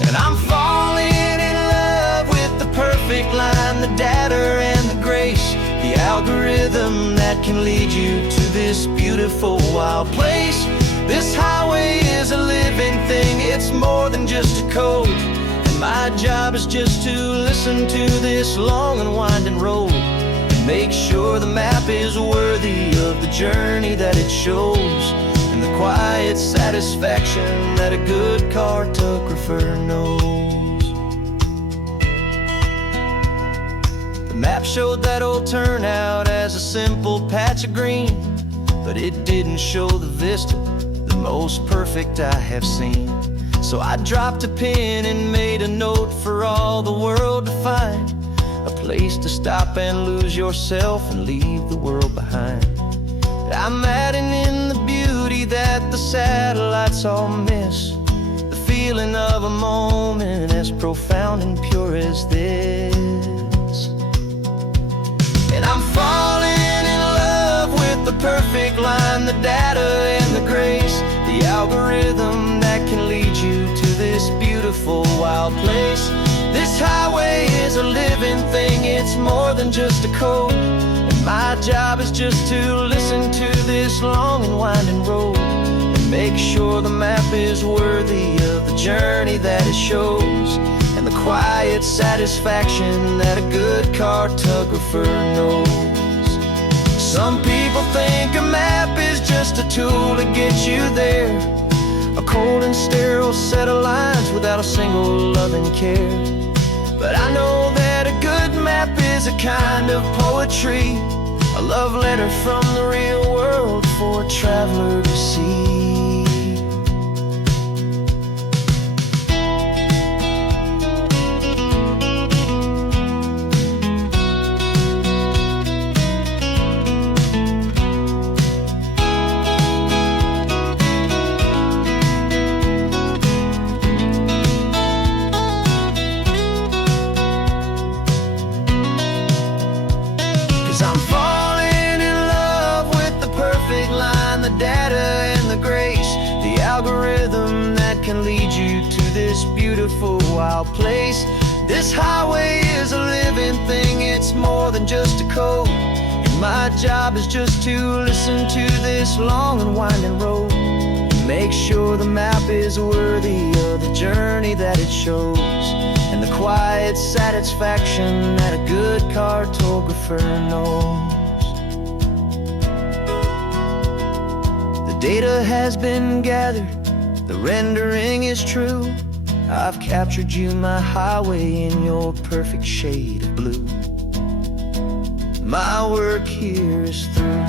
And I'm falling in love with the perfect line, the data and the grace, the algorithm that can lead you to this beautiful wild place. This highway is a living thing, it's more than just a code. And my job is just to listen to this long and winding road and make sure the map is worthy of the journey that it shows, and the quiet satisfaction that a good cartographer knows. The map showed that old turnout as a simple patch of green, but it didn't show the vista, the most perfect I have seen. So I dropped a pin and made a note for all the world to find, a place to stop and lose yourself and leave the world behind. But I'm adding in the beauty that the satellites all miss, the feeling of a moment as profound and pure as this. And I'm falling in love with the perfect line, the data and the grace, the algorithm that can lead you to this beautiful wild place. This highway is a living thing, it's more than just a code. And my job is just to listen to this long and winding road and make sure the map is worthy of the journey that it shows, and the quiet satisfaction that a good cartographer knows. Some people think a map is just a tool to get you there, a cold and sterile set of lines without a single loving care. But I know that a good map is a kind of poetry, a love letter from the real world for a traveler to see. 'Cause I'm falling in love with the perfect line, the data and the grace, the algorithm that can lead you to this beautiful wild place. This highway is a living thing, it's more than just a code. And my job is just to listen to this long and winding road and make sure the map is worthy of the journey that it shows, and the quiet satisfaction that a good cartographer knows. The data has been gathered, the rendering is true. I've captured you, my highway, in your perfect shade of blue. My work here is through.